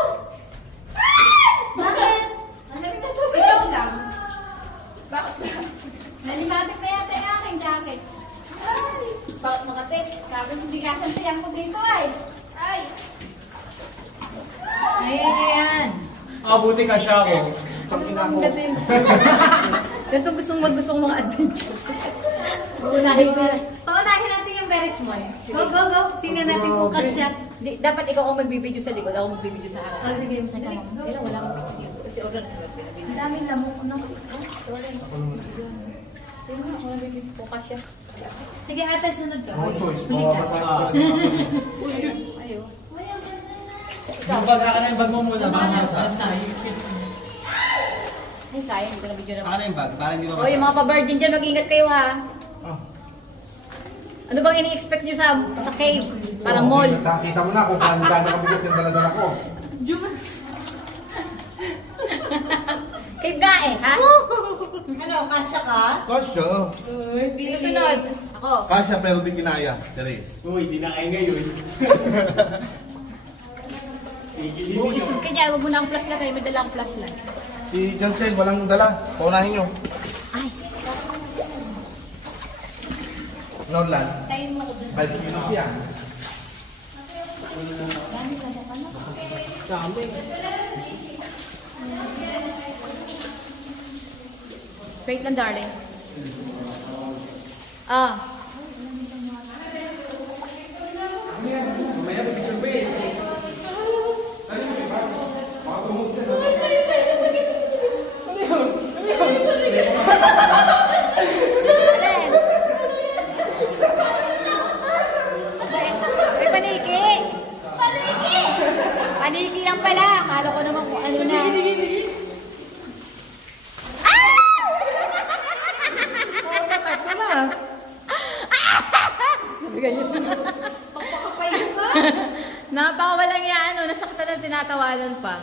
Bakit? Alam mo po Ikaw lang. Bakit ba? Nalimatik na yata yung aking jacket. Ay! Bakit makate? Sabi ko, hindi kasantayan ko dito ay. Ay! Ayan. Buti ka siya ako. Ang ganda yung gusto. Ganito gustong mga adventure. Paunahin ko yan. Paunahin natin yung very small. Go, go, go. Tingnan natin kung kasya. Dapat ikaw ang magbibideo sa likod. Ako magbibideo sa harap. Oh, sige. Dali. Wala akong video dito. Kasi oral na sila pinabibideo. Ang daming lamok. Ano? Tingnan ako magbibideo kung kasya. Sige, ate, sunod ka. No choice. Balik ka. Mawawasan ko talaga. Ayaw. Yung bag, akin na yung bag mo muna. Baka nasa. Ay, sayang. Hindi ko na video Akin naman. na yung bag, para hindi O, yung mga pa-virgin dyan, mag-ingat kayo ha. Ano bang ini-expect nyo sa cave? Parang mall. Nakita mo na kung paano kabigat yung daladala ko. Cave nga eh, ha? Ano, kasya ka? Kasya. Sino sunod? Ako. Kasya pero di kinaya. Teresa. Uy, di na kayo ngayon. Buong isip ka dyan. Huwag mo na ang flashlight. May dala akong flashlight. Si Jancel, walang dala. Paunahin nyo. Ay. Norlan. Tayo mo ko dun. 5 kilos yan. Wait lang, darling. Ah. Mamaya may picture pa eh. May paniki. Paniki! Paniki lang pala. Akala ko naman kung ano na. Napakawalang yan, ano, nasaktan ng tinatawanan pa.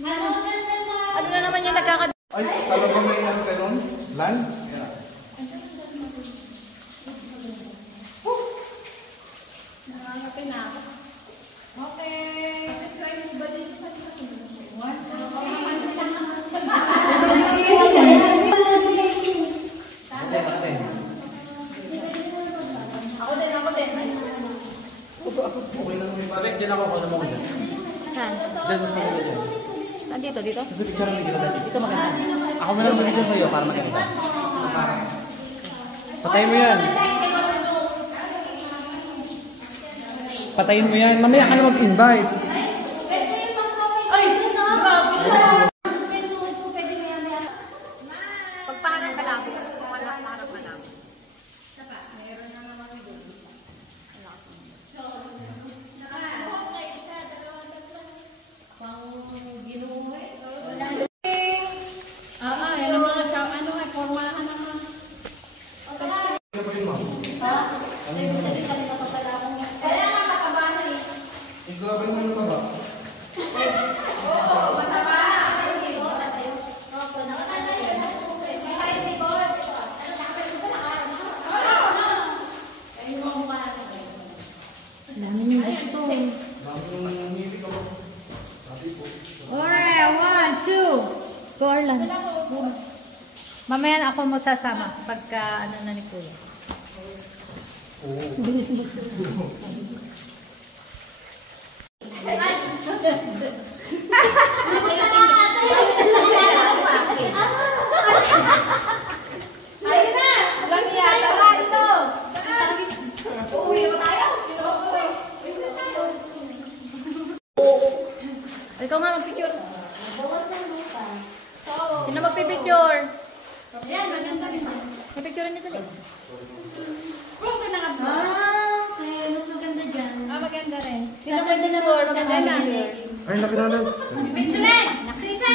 Ano na naman yung nagkakad... Ay, talaga may ano ganun? Land? Balik din ako kung ano mo ko dyan. Saan? Dyan, mas maganda dyan. Saan dito? Dito? Picture namin dito dati. Dito maganda. Ako mo lang mag-video sa'yo para maganda. Patayin mo yan. Patayin mo yan. Mamaya ka na mag-invite. Pagparang ka lang. Wala, parang ka lang. Yan ang mga siya, ano ay, formahan ng mga. Iglaban mo yung baba. Alright, 1, 2. Go, Orlan. Mamaya na ako masasama pagka ano na ni Kuya. Ayun na! Lang yata ka ito! Uuwi na ba tayo? Ikaw nga magpicture. Sino magpipicture? Yan, maganda rin. Magpicture niyo dali. Okay, mas maganda dyan. Maganda rin. Sino magpicture? Maganda na. Ay, laki na lang. Picturean! Naksisa!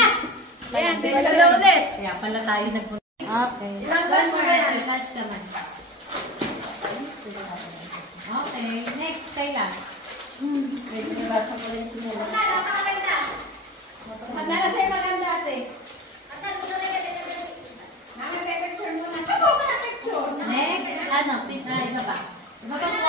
Ayan, Wala daw ulit. Kaya pala tayo nagpunta. Okay. Ilang bus mo ba yan? Touch naman. Okay, next, kailan? Pwede nabasa ko rin ito nila. Maganda sa'yo maganda ate. Mami, may picture mo na. Ako ka na picture. Next, ano, iba ba? Iba ba po?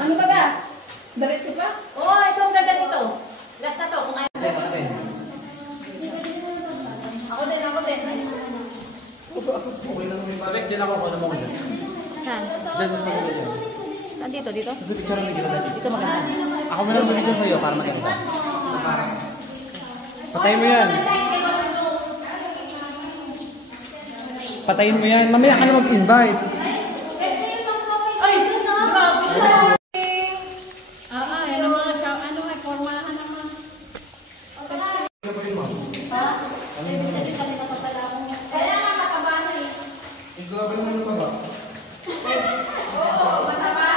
Ano ba ba? Dalit ko pa? Oh, ito ang ganda nito. Last na to. Kung ano. Ako din, ako din. Balik din ako kung ano mo ko dyan. Saan? Dyan, mas maganda dyan. Saan dito? Dito? Picture namin dito dati. Dito maganda. Ako mo lang mag-video sa'yo para maganda. Patayin mo yan. Patayin mo yan. Mamaya ka na mag-invite. Yan ang mga siya, ano ay, formahan ng mga. Kaya nga mataba na eh. Iglaban mo yung baba. Oo, mataba.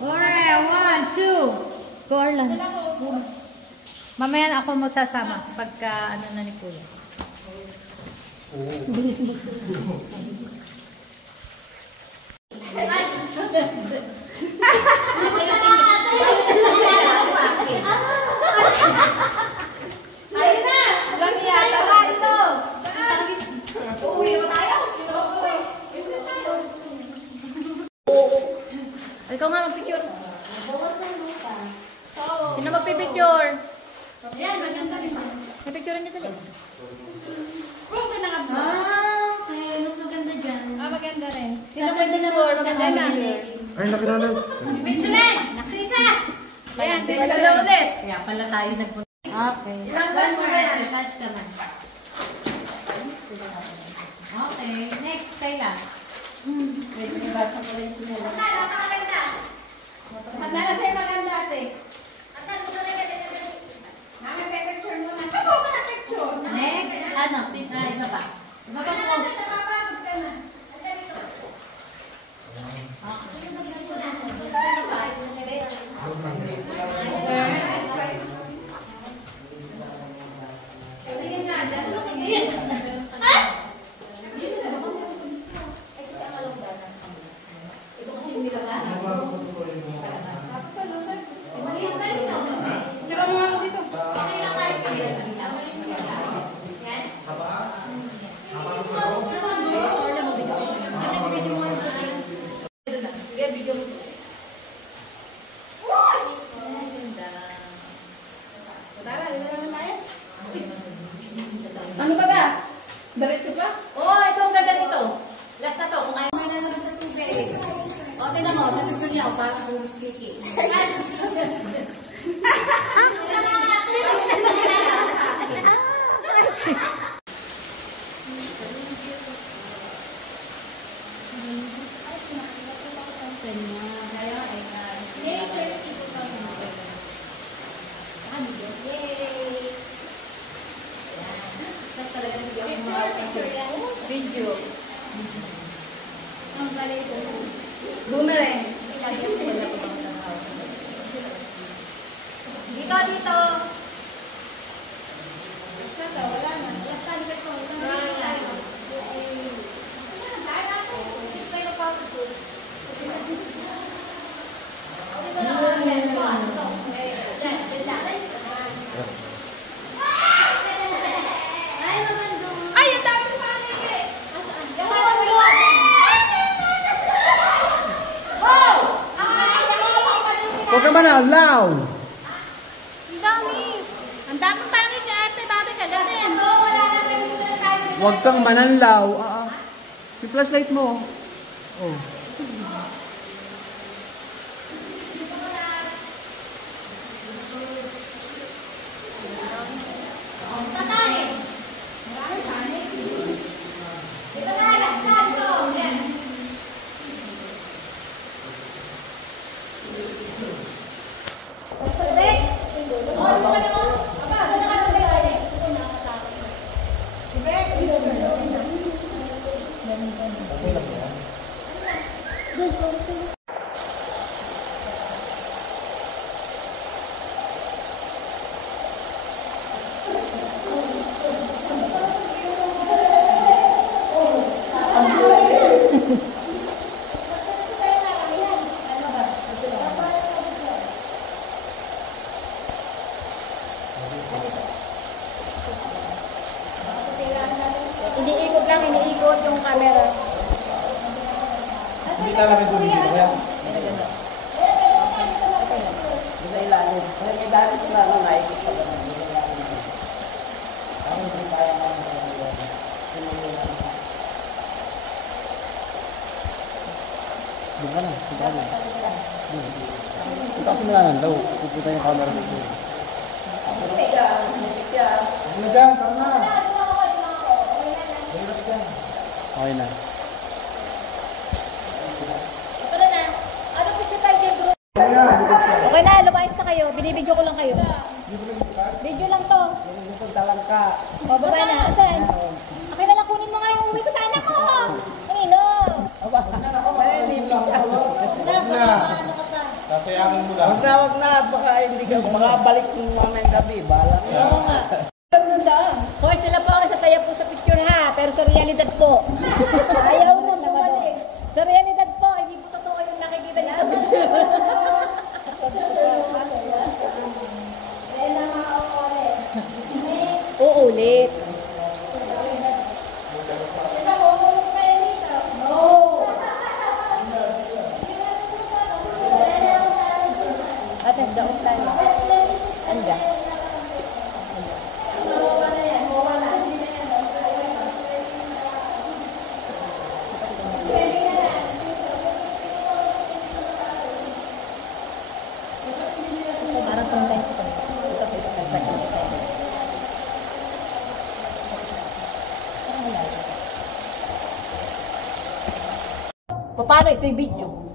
Alright, 1, 2. Go, Orlan. Mamaya na ako masasama pagka ano na ni Kuya. Ayun na! Lang yata ka ito. Uuwi na ba tayo? Ikaw nga magpicture. Sino magpipicture? Yan, maganda rin. Magpicture niyo dali. Okay, mas maganda Sila pwede na mo. Maganda na. Ay, nakilala. Picturean! Nakrisa! Ayan, wala na ulit. Kaya pala tayo nagpunta. Okay. Ilang class mo ba yan? Touch ka man. Okay. Next, Kayla. Pwede na basa ko rin ito nila. Handa na sa'yo maganda ate. Next, ano? Iba pa. Iba pa po. Ano ba ga? Diretso ba? Oh, ito ang ganda nito. Last na to. Kung ayaw mo na naman sa tubig. O, tingnan mo. Sa picture niya. Parang speaking. Video. Boomerang. Dito, dito. Ay, ang dami sa mga Huwag ka manalaw. Ang dami. Ang dami pangit niya ate. Bakit ka ganun? Huwag kang mananlaw. Yung flashlight mo. Oh. Iniikot lang, iniikot yung camera. Hindi lalaki doon dito. Kaya. Sa ilalim. Kaya may dati ko lang ang naikot pa ba naman. Ang hindi kaya nga Doon ka na. Punta ka na. Punta kasi mananalaw. Pupunta yung camera dito. Ano dyan? Tama na. Okay na. Ano na? Ano po siya tayo dyan, bro? Okay na, lumayas na kayo. Binibidyo ko lang kayo. Video lang to. punta lang ka. O, baba na. Asan? Akin na lang kunin mo nga yung uwi ko sa anak ko. Ino. Sasayangin mo lang. Wag na. Baka hindi ka makabalik ng mamayang gabi. Bahala ka. Oo nga. Hoy, sila po ako sa taya po sa picture ha, pero sa realidad po. Ayaw na bumalik. Sa realidad po, hindi po totoo yung nakikita niyo sa picture. Uulit. Ate, daon tayo. Anda. Paano ito'y video?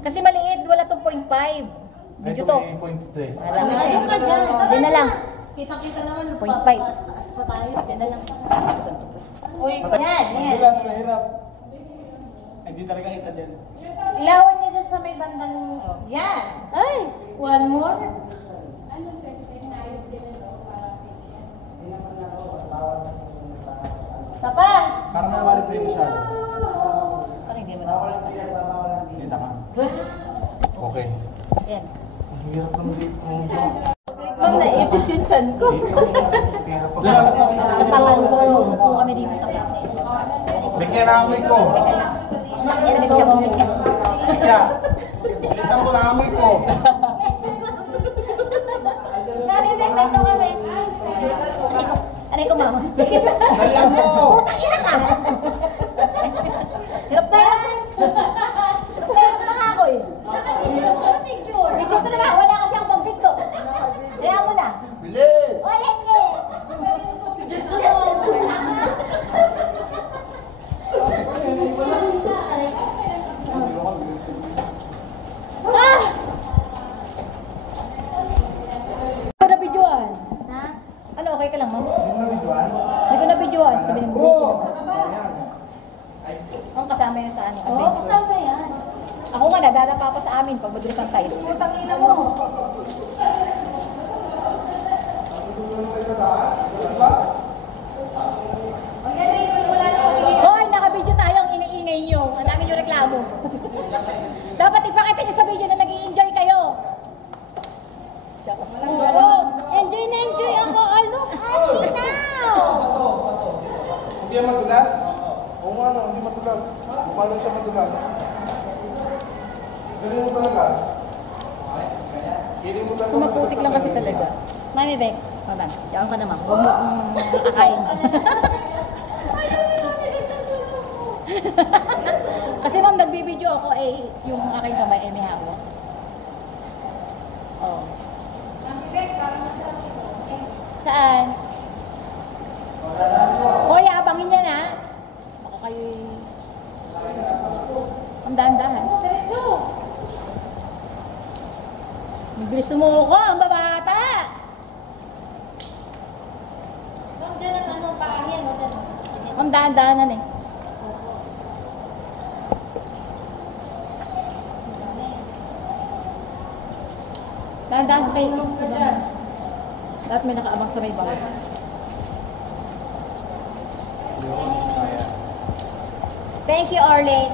Kasi maliit, wala 2.5. Video to. Wala. Ayun ka dyan. Yan na lang. Kita-kita naman. 0.5. Taas pa tayo. Yan na lang. Yan, yan. Dulas, mahirap. Ay, di talaga kita dyan. Ilawan niyo dyan sa may bandang... Yan. Ay! One more. Isa pa. Parang nawalit sa'yo masyado. Parang hindi mo nakakita. Kita ka. Goods. Okay. Yan. Ang hirap naman dito. Ma'am, naipit yung chan ko. Papalusok-lusok po kami dito sa kanya. Bigyan na amoy ko. Mag-iramit ka mo. Bigyan. Bilisan mo na amoy ko. Nabibigay daw kami. Aray ko, mama. Sige. Dalihan mo. Putang ina ka! Hirap na hirap. Hirap na nga ako eh. Picture. Video to naman. Wala kasi akong pang-picto. Kaya mo na. Bilis. Wala niya. Ah! Hindi ko na videoan. Ha? Ano, okay ka lang, ma'am? Yung nabidwan? Hindi ko na videoan. Sabi niyo. Oo. Ang kasama yun sa ano, Oo, adventure. kasama yan. Ako nga, nadadapa pa sa amin pag madulas ang tiles. Putang ina mo. Hoy, naka-video tayo. Ang iniingay nyo. Ang dami nyo reklamo. Dapat ipakita nyo sa video na nag-i-enjoy kayo. Oo. Enjoy na enjoy ako. Oh, look at me now. Hindi yan madulas? Oo nga, no, hindi madulas. Mukha lang siya madulas. Galing mo talaga. Galing mo talaga. Kumaputik lang kasi talaga. Mami Beck. Mama, diyan ka naman. Huwag mo akain. Kasi ma'am, nagbibideo ako eh, yung aking kamay ay may hawak. Oh. Saan? Hoy, abangin niya na. Baka kayo ang dahan-dahan. Bilis mo ko, ang babata. Ma'am, dyan ang ano, paahin. Ang dahan-dahanan eh. Dahan-dahan sa kayo. Dapat may nakaabang sa may bangko. Thank you, Arlene.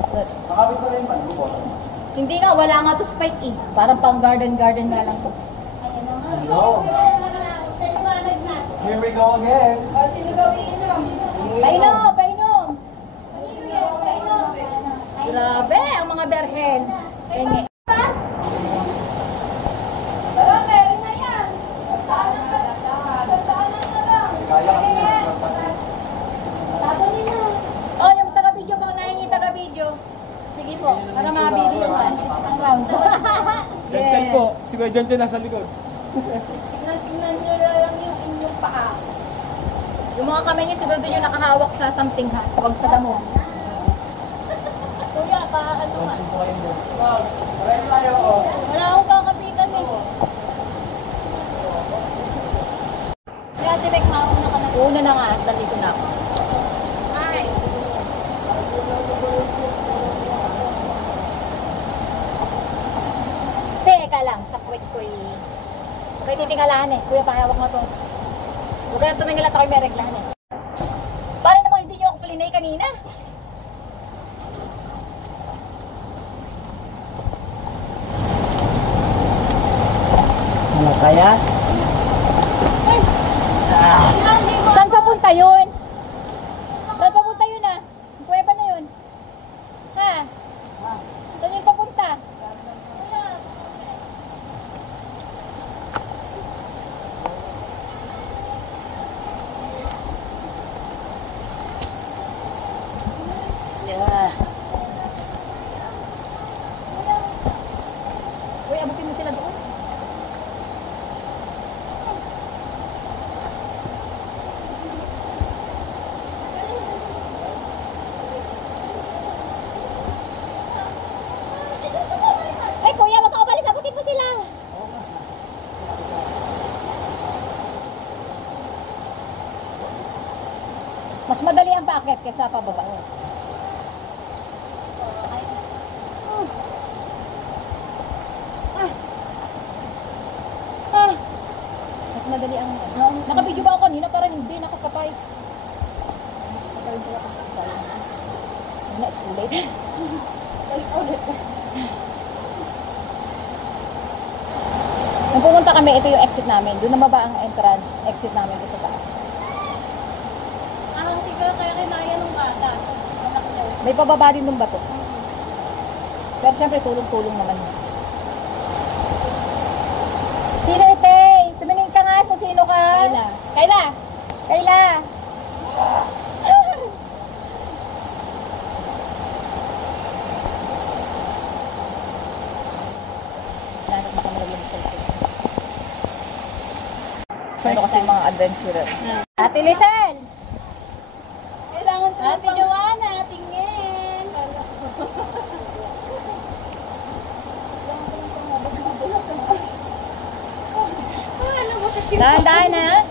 Good. Nakabit ko rin pa. Hindi nga, wala nga to spike eh. Parang pang garden-garden nga lang to. Hello. Here we go again. Painom, painom. Grabe, ang mga berhen. Pengi. Kaya kami na. Oh, yung taga-video po, nahingi taga-video. Sige po. Para mabili yung ang round. Left side po. Si Kuya John John nasa likod. Tingnan nyo lang yung inyong paa. Yung mga kamay niyo, siguro nyo nakahawak sa something ha. Huwag sa damo. Kuya, paano ka? Pareho tayo. Oh. Wala akong kakapitan eh. Si Ate Mek, mauna ka na. Una na nga at nandito na ako. Ay! Teka lang, sa kwet ko eh. Huwag kayo titingalahan eh. Kuya, pahawak mo to. Huwag ka na tumingala at ako'y may reglahan eh. Paano naman hindi nyo ako pulinay kanina? Ano kaya? Saan papunta yun? Saan papunta yun ah? Ang kuweba na yun. Ha? Saan yun papunta? Uy, abutin mo sila doon. Mas madali ang paakyat kaysa pababa. Mas madali ang... Nakabidyo ba ako kanina? Parang hindi nakakapay. It's too late. Balik ulit. Nung pumunta kami, ito yung exit namin. Doon na baba ang entrance, exit namin dito sa taas. Siguro kaya kinaya nung bata. Anak niya. May pababa din ng bato. Pero syempre, tulong-tulong naman. Sino ite? Tumingin ka nga kung sino ka. Kayla. Kayla! Kayla! Nanak baka malagyan ng cellphone. Ano kasi yung mga adventurer. Ate Lisel! Kailangan ko Ate Joanna, tingin! Dahan-dahan ha?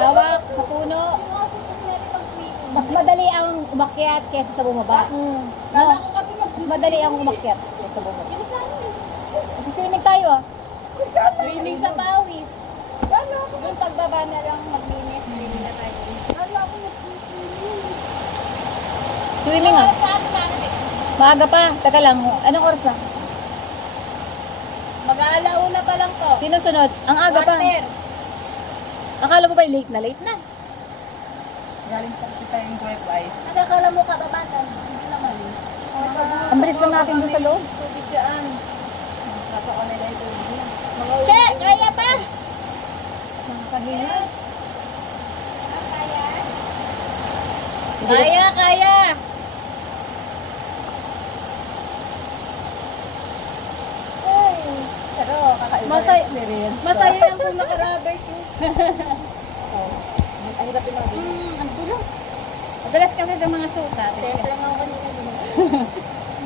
Hawak sa puno. Mas madali ang umakyat kaysa sa bumaba. No? Mas madali ang umakyat kaysa sa bumaba. Swimming tayo ah. Swimming sa pawis. Yung pagbaba na lang maglinis. Swimming na tayo. Swimming ah. Maaga pa. Teka lang. Anong oras na? Mag-aalauna pa lang to. Sino sunod? Ang aga pa. Akala mo ba late na? Late na. Galing pa kasi tayong wifi. Kasi akala mo kababatan. Hindi naman. Ang bilis lang natin doon sa loob. Tubig daan. Nasa kanila ito. Che! Kaya pa! Nakakahinga. Kaya, kaya! Pero kakaiba Masaya- experience. Masaya yan kung nakarubber shoes. Ang hirap yung mga ganyan. Ang tulos. Madalas kasi sa mga sukat. Safe lang ako kanina.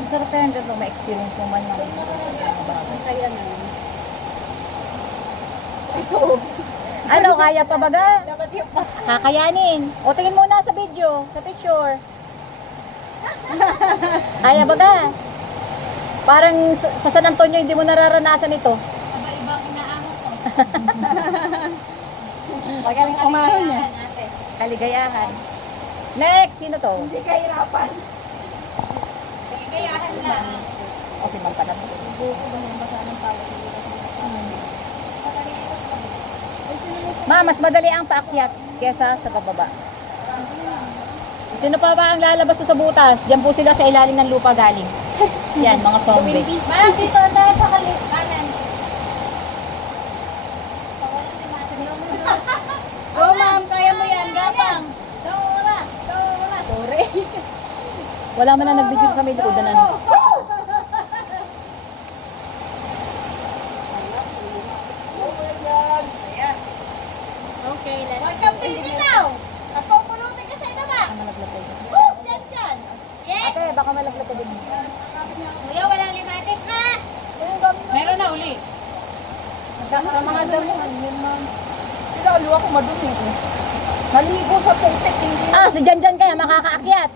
Masarap kaya hanggang may experience mo man ng mga bagay. Masaya na. Ano, kaya pa baga? Dapat yung pa. Kakayanin. O tingin muna sa video, sa picture. Kaya baga? Parang sa San Antonio hindi mo nararanasan ito. Iba ang inaamo ko. Magaling umahon niya. Ate. Kaligayahan. Next, sino to? Hindi kahirapan. Kagayahan lang. O si Ma'am Panat. Buko ba yung basa ng tawag? Ma, mas madali ang paakyat kesa sa pababa. Sino pa ba ang lalabas sa butas? Diyan po sila sa ilalim ng lupa galing. Yan, mga zombie. Ma'am, dito tayo sa kanan. Go ma'am, kaya mo yan, gapang. Sorry. Wala man na nagbigyo sa may likodan ano. Okay, let's Welcome to Bitaw! Napupulutin ka sa ibaba! Baka malaglag ka din. Diyan, diyan! Yes! Ate, baka malaglag ka din. Kuya, walang limatic ha! Meron na uli. Sa mga damuhan, yun ma'am. Lalo ako madumi. Naligo sa putik. Hindi. Ah, si Janjan kaya makakaakyat.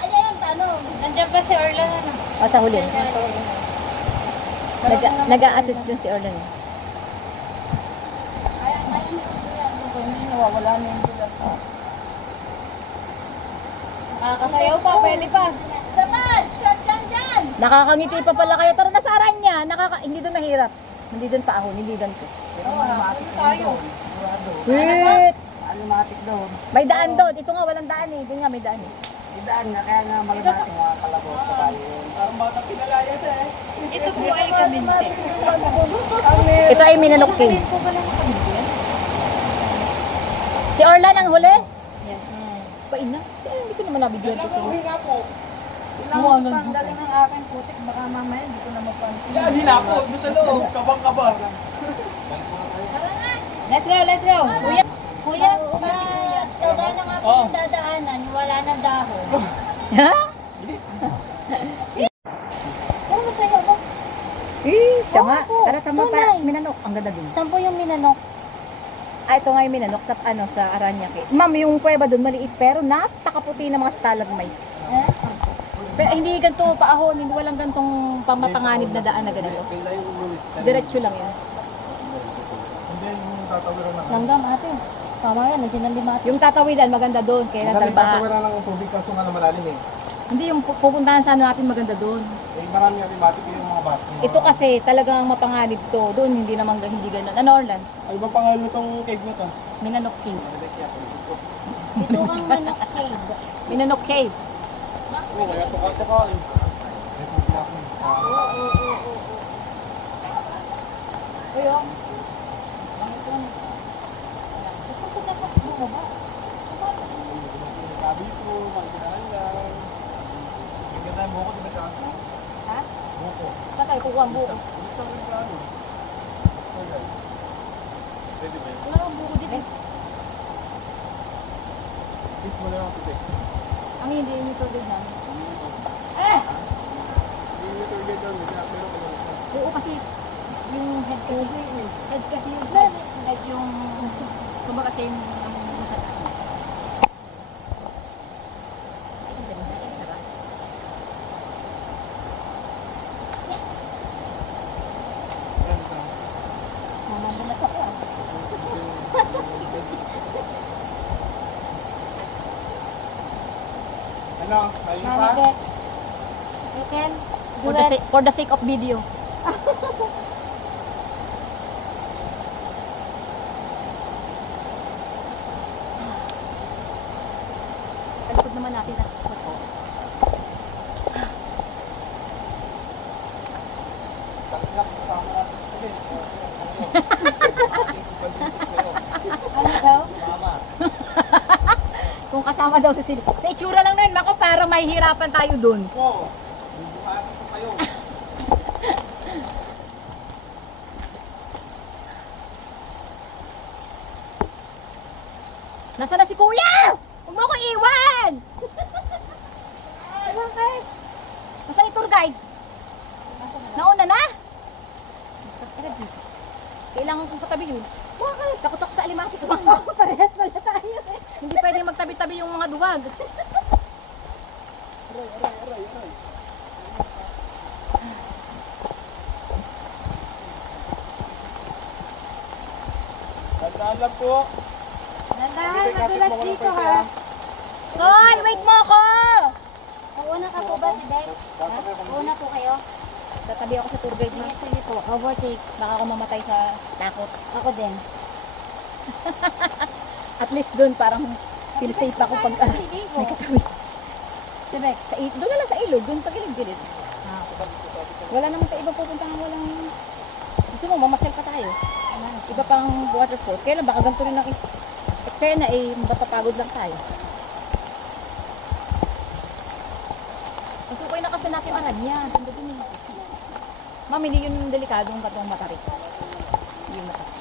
Ayan ang tanong. Nandiyan pa si Orlan na. O, sa huli. Nag-a-assist yun si Orlan. Nawawala na yung tulas. Nakakasayaw pa, pwede pa. Saman! Short lang dyan! Nakakangiti pa pala kayo. Tara na sa Aranya. Hindi doon mahirap. Hindi doon paahon. Hindi doon ko. Pero malumatik tayo. Sigurado. Wait! Malumatik doon. May daan doon. Ito nga walang daan eh. Doon nga may daan eh. Idaan nga, kaya nga malumatik mga kalabot sa tayo. Parang bata pinalayas eh. Ito po ay kabinti. Ito ay Minanok Cave. Si Orlan ang huli? Yes. Paina? Hindi ko naman nabidyoan ko sa'yo. Nga po. Kailangan pang galing ang aking putik, baka mamaya hindi ko na mapansin. Yan, hinapo. Doon sa loob. Kabang-kabang. Let's go, let's go. Kuya, taga na nga po yung dadaanan, wala na dahon. Ha? Pero masaya ba? Eh, siya nga. Tara, tama pa. Minanok. Ang ganda din. Saan po yung Minanok? ito nga yung Minanok sa, sa Aranyake. Ma'am, yung kuweba doon maliit pero napakaputi ng mga stalagmite. Pero hindi ganito paahon, hindi walang gantong pamapanganib na daan na ganito. Diretso lang yun. Hindi yung tatawiran na. Langgam ate. Tama yan, nandiyan ang limati. Yung tatawidan maganda doon, kaya Magaling talba. tatawiran ng tubig kaso nga na malalim eh. Hindi yung pupuntahan sana natin maganda doon. Eh marami nga limatik yung mga bata. Ito kasi talagang mapanganib to. Doon hindi naman hindi ganoon. Ano Orlan? Ano ba pangalan itong cake na to? Minanok Cave. Dito kang manok cave. Minanok Cave. Oo, kaya tuka-tuka eh. May tubig ako eh. Uy, oh. Bakit yun? Ito sa dapat bumaba. Sabi ko, magkinahan lang. Bigyan tayo buko, di ba siya? Ha? Buko. Saan tayo kukuha ang buko? Isang regalo. Pwede ba yun? Wala akong buko dito. Kiss mo na lang puti. Ang hindi yung tour guide namin. Hindi mo ito ulit doon. Pero kung Oo kasi yung head kasi yung head yung kumbaga siya yung sa daan. Ay, ang ganda. Ay, sarap. Mamambulas ako ah. Ano? Ayun pa? Mami, you can do it. For the sake of video. Talikod naman natin at photo. Tatlak, kasama natin ito eh. Ano daw? Mama. Kung kasama daw si Sil. Sa itsura lang na yun, ako parang mahihirapan tayo dun. Po, bubuhatin ko kayo. Nasaan na si Kuya? Huwag mo ako iwan! Bakit? Nasaan yung tour guide? Nauna na? Kailangan kong katabi yun. Bakit? Takot ako sa alimati ko. Parehas pala tayo eh. Hindi pwedeng magtabi-tabi yung mga duwag. tandaan lang po. Nandahan, madulas dito ha. Koy, wait mo ako! Mauna ka po ba si Beck? Mauna po kayo. Tatabi ako sa tour guide mo. Sige po, overtake. Baka ako mamatay sa takot. Ako din. At least doon parang feel safe ako pag may katabi. Sibek. Doon na lang sa ilog, doon sa gilid-gilid. Wala naman sa ibang pupuntahan, walang... Gusto mo, mamasyal pa tayo. Iba pang waterfall. Kailan baka ganito rin ang eksena, eh, mapapagod lang tayo. Masukay na kasi natin Aranya. Ganda din eh. Ma'am, hindi yun delikadong katong matarik. Hindi yun matarik.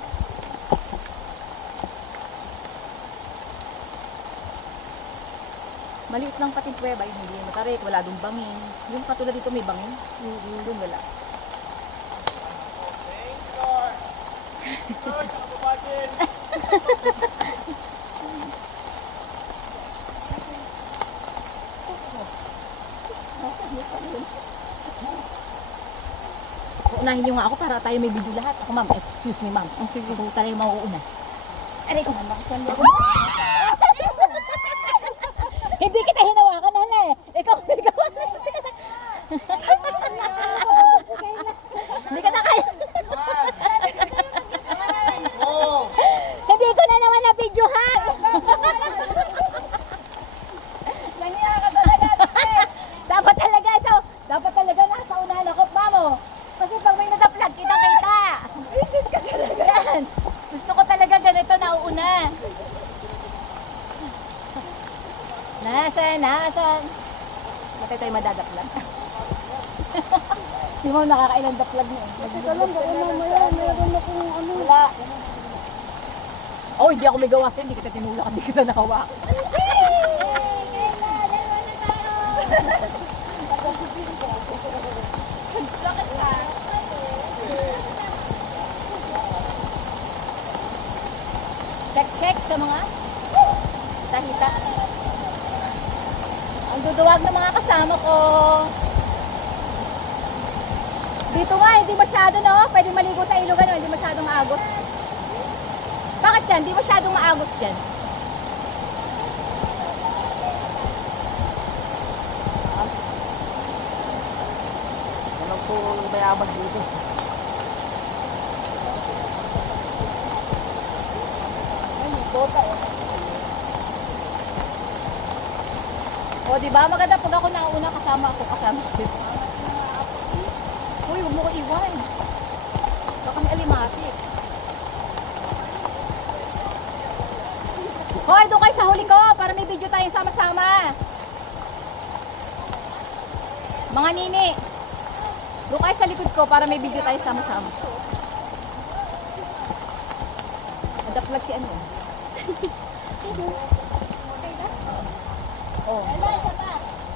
Maliit lang pati kuweba, yun hindi matarik, wala dong bangin. Yung katulad dito may bangin, doon wala. Lord, nakapabagin. Unahin nyo nga ako para tayo may video lahat. Ako ma'am, excuse me ma'am. Ang sige ko tayo mauuna. Aray ko. Hindi kita hinawakan na eh. Ikaw. Hindi ka na kaya. Hindi ko na naman na-videohan. Nangyaya ka talaga. Dapat talaga nasa unahan ako, mamo. Kasi pag may nataplag, kita-kita. Isip ka talaga. Yan. Gusto ko talaga ganito nauuna. Nasaan? Bakit tayo madadaplag? Si Mom nakakailang daplag niya. Teka lang, baka mamaya meron akong ano. Wala. Oh, hindi ako may gawa sa'yo. Hindi kita tinulak, hindi kita nakawak. Bakit ka? Check sa mga hita-hita. Ang duduwag ng mga kasama ko. Dito nga, hindi masyado, no? Pwedeng maligo sa ilog, ano? Hindi masyadong maagos. Bakit yan? Hindi masyadong maagos yan. Walang puro ng bayabag dito. O, diba? Maganda pag ako nauna kasama siya. Uy, huwag mo ko iwan. Baka may alimatik. Hoy, doon kayo sa huli ko para may video tayo sama-sama. Mga nini, doon kayo sa likod ko para may video tayo sama-sama. Adaplag si ano. Oh.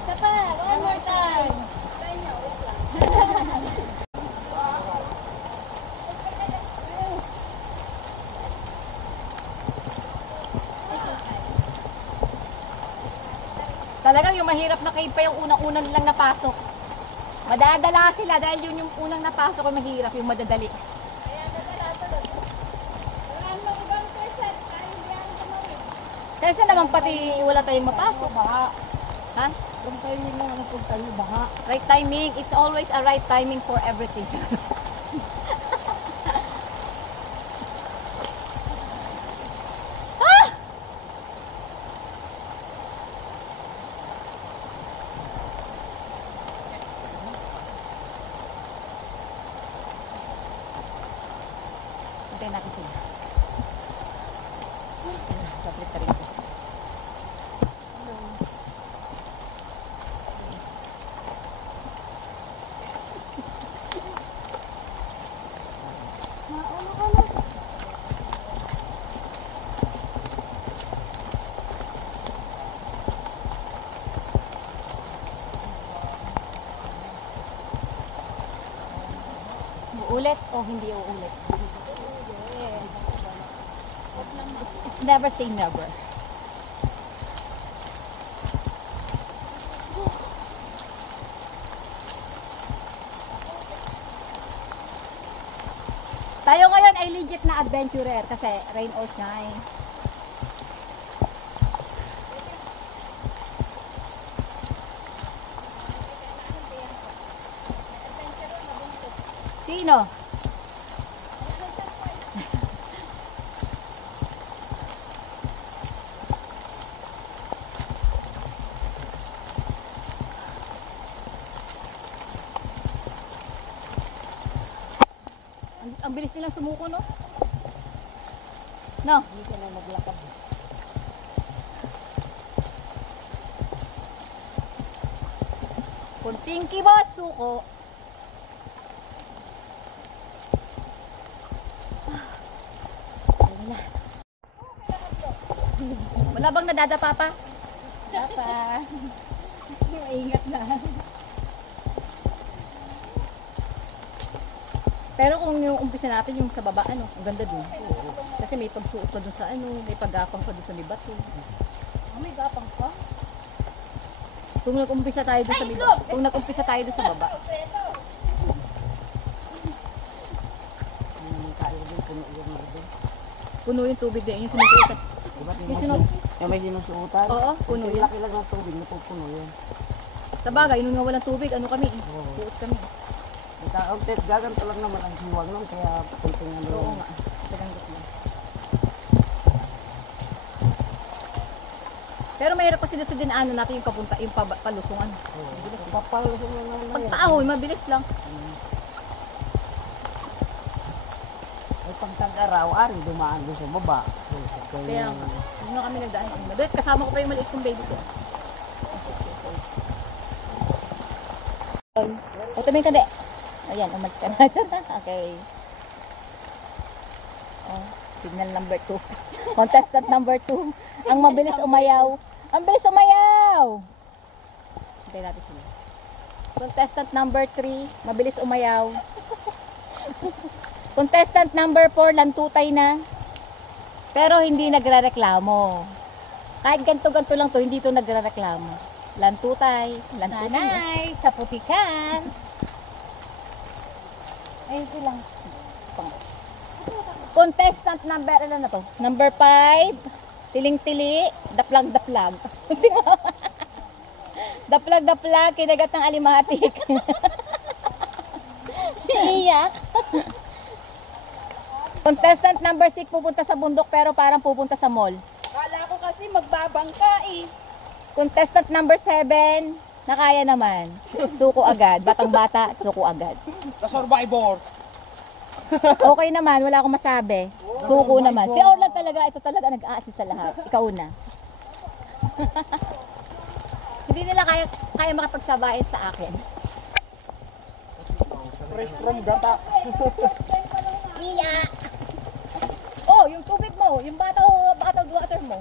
Isa pa, one more time. Talagang yung mahirap na cave pa yung unang-unang nilang napasok. Madadala sila dahil yun yung unang napasok yung mahirap, yung madadali. Kasi naman pati wala tayong mapasok. Ha? Kung timing lang ang tayo baha. Right timing. It's always a right timing for everything. Ah! Hintayin natin sila. Kaplit ka rin. Uulit o hindi uulit? It's never say never. Tayo ngayon ay legit na adventurer kasi rain or shine. Sino? Ang bilis nilang sumuko, no? No? Hindi ka na maglakad. Kunting kibot, suko. Wala bang nadadapa pa? Dapa. Maingat na. Pero kung yung umpisa natin yung sa baba, ano, ang ganda dun. Kasi may pagsuot pa dun sa ano, may paggapang pa dun sa may bato. May gapang pa. Kung nag-umpisa tayo dun sa may baba, kung nag-umpisa tayo dun sa baba. Puno yung tubig din, yung sinusuotan. Yung Yung may sinusuotan? Oo, puno Yung yun. laki lang ng tubig, napupuno yun. Sa bagay, nung nga walang tubig, ano kami, suot kami. Ikauntit, gaganto lang naman ang hiwag nun, kaya papunting ano. Oo nga, taganggap lang. Pero mahirap kasi doon sa dinaanan natin yung papunta, yung palusungan. Papalusong lang naman na yun. Pagpaahoy, mabilis lang. Ay pagtag-araw, ari, dumaan doon sa baba. Kaya nga, hindi nga kami nagdaan. Doon, kasama ko pa yung maliit kong baby ko. O, tumingin ka, de. Ayan, umalit ka na dyan. Okay. Oh, signal number 2. Contestant number 2. Ang mabilis umayaw. Ang bilis umayaw! Hintay natin sila. Contestant number 3. Mabilis umayaw. Contestant number 4. Lantutay na. Pero hindi nagrereklamo. Kahit ganto-ganto lang to, hindi to nagrereklamo. Lantutay, lantutay. Sanay, sa putikan. Ayun silang. Contestant number, ilan na to? Number 5, tiling-tili, daplag-daplag. Daplag-daplag, kinagat ng alimatik. Iiyak. Contestant number 6, pupunta sa bundok pero parang pupunta sa mall. Kala ko kasi magbabangka eh. Contestant number 7, nakaya naman. Suko agad, batang-bata, suko agad. The survivor. Okay naman, wala akong masabi. Suko naman. Si Orlan talaga, ito talaga nag-a-assist sa lahat. Ikaw na. Hindi nila kaya makapagsabayan sa akin. Fresh from gata. Iya! Oh, yung tubig mo, yung bottled water mo.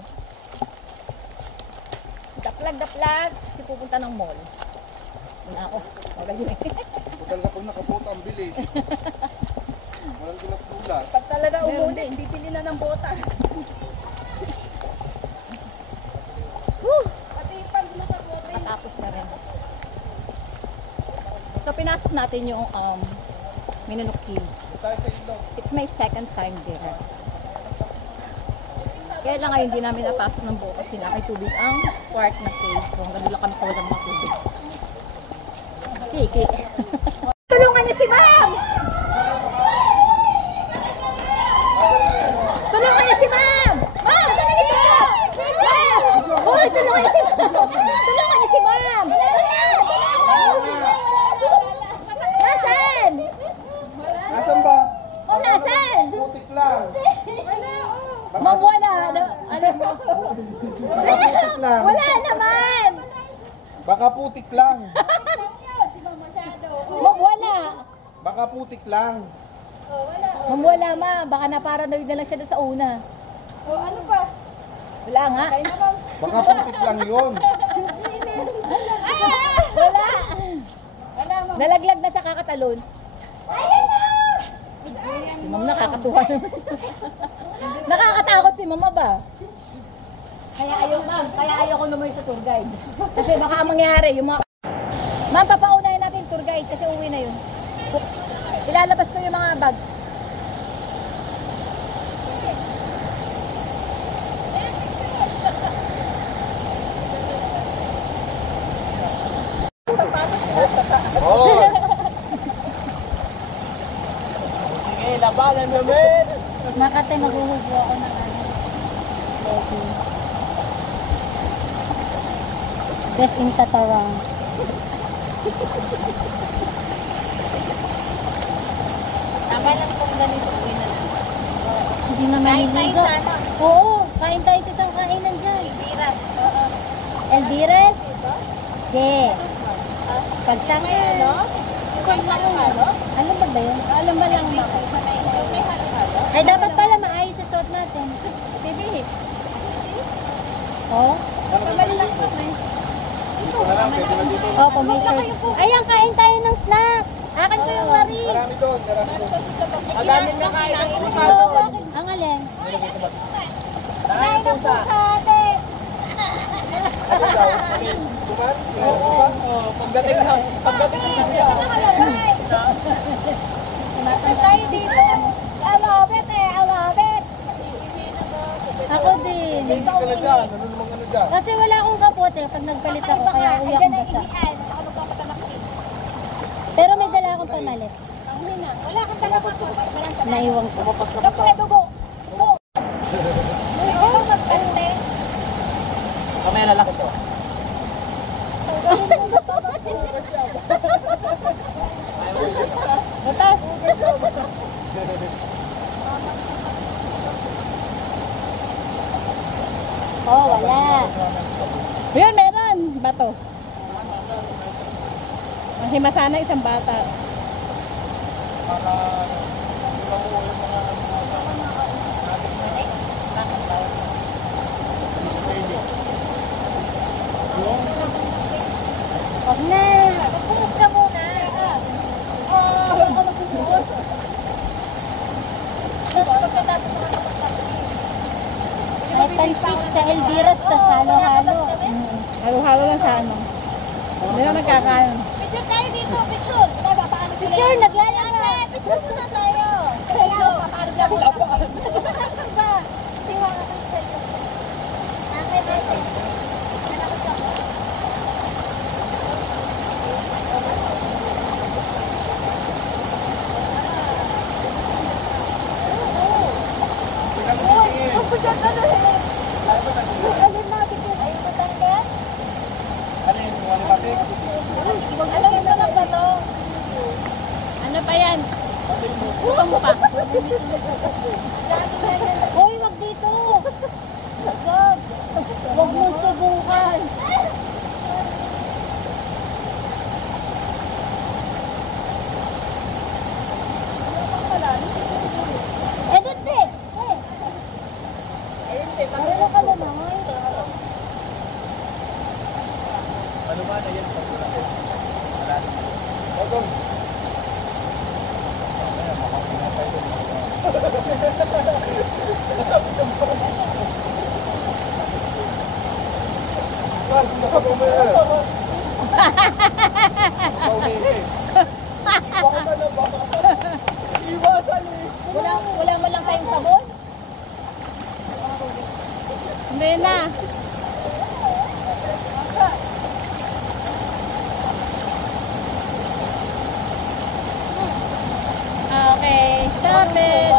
Daplag-daplag, kasi pupunta ng mall. Una ako, magaling. Butal na pag nakabota ang bilis. Walang dulas-dulas. Pag talaga umulit, bibili na ng bota. Pati pag nakabote. Tapos na rin. So, pinasok natin yung Minunok Hill. Tayo sa ilog. It's my second time there. Kaya lang ngayon, hindi namin napasok ng buo kasi na may tubig ang quart na cave. So, hanggang doon lang kami sa walang mga tubig. Kiki. Tulungan niyo si Ma'am! Tulungan niyo si Ma'am! Ma'am, dali dito! Ma'am! Hoy, tulungan niyo si Ma'am! Tulungan niyo si Ma'am! Nasaan? Nasaan ba? Oh, nasaan? Putik lang. Ma'am, wala. Ano? Putik lang. Wala naman! Baka putik lang. Ma'am, wala. Baka putik lang. Ma'am, wala ma. Baka naparanoid na lang siya doon sa una. O ano pa? Wala nga. Baka putik lang yun. Wala. Nalaglag na sa kakatalon. Si Ma'am nakakatuwa naman. Nakakatakot si Mama ba? Kaya ayaw ko naman sa tour guide. Kasi baka mangyari yung mga... Ma'am, papaunahin natin yung tour guide kasi uwi na yun. Ilalabas ko yung mga bag. Oo. Sige, labanan namin. Makate, maghuhubo ako ng ano. Best in Tatarang. Tama lang kung ganito uwi na lang. Hindi na maliligo. sana. Oo, kain tayo sa isang kainan dyan. Biras. Oo. Elvires? Yeah. Pagsama ano? Ano ba ba yun? Alam ba lang mo? Ay, dapat pala maayos sa suot natin. Bibihis. Oo? Pamali lang kami. Dito na lang. Pwede na dito. Opo, may shirt. Ayan, kain tayo ng snacks. Akin ko yung wari. Marami doon. Marami doon. Madami na kain ang pusa. Ang alin? Kain ng pusa ate. Ano daw? Kuman? Pagdating na. Pagdating na siya. Nakalagay. Tayo dito. I love it eh. I love it. Ako din. Hindi ka na dyan. Ano namang ano dyan? Kasi wala akong kapote pag nagpalit ako, kaya uwi akong basa. Pero may dala akong pamalit. Wala kang talaga po. Naiwang ko. Kapre dugo. Ikaw magkante. Kamay lalaki to. Butas. Oh, wala. Yun, meron. Bato. Mahima sana isang bata. Huwag na. Magpumus ka muna. Wala ka magpumus. Tapos pagkatapos ka magpumus. 1.6 sa Elvira's, tas halo-halo. Halo-halo lang sa ano. Hindi na nagkakaano. Picture tayo dito, picture. Picture, naglalaba. Picture muna tayo. Hello. Siwa ka ng cellphone. Ate. Ano pa yan? Bukang mukha. Hoy, wag dito. Wag. Wag mong subukan. Edit it. Marunong ka naman. Ano ba na yan? Pagod. Wala mo lang tayong sabon? Hindi na. Okay, stop it.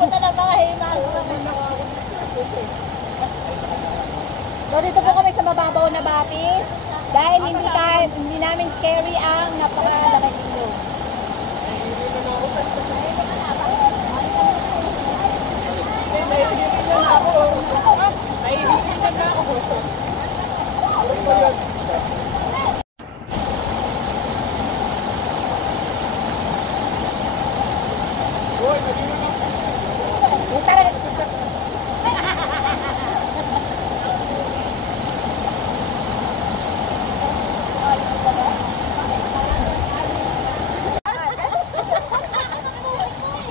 Punta na mga himas. Dito po kami sa mababaw na batis dahil hindi namin carry ang napakalaking ilog.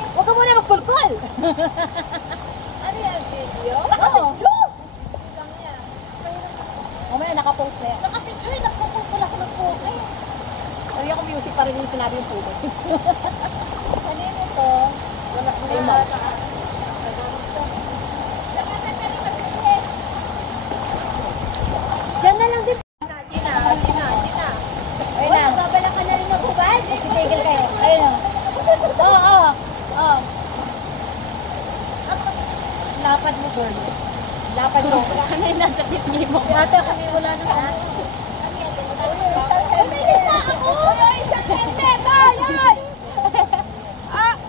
Huwag ka muna magpulkol! Ano yan, video? Oo! Mamaya nakapost na yan. Nakapicture, nagpupulpul ako ng puke. Lagyan ko music para din sinabi yung puto. Kanino to? Wala ko Ay, Mom. Diyan na lang din. Gina. Ayun na. Babala ka na rin maghubad. Tigil kayo. Ayun o. Oo. Lapad mo, girl. Lapad mo. Ano yung nasa pitngi mo? Ate, kami wala na ka. Umilis na ako! Uy, isang tente! Tayo!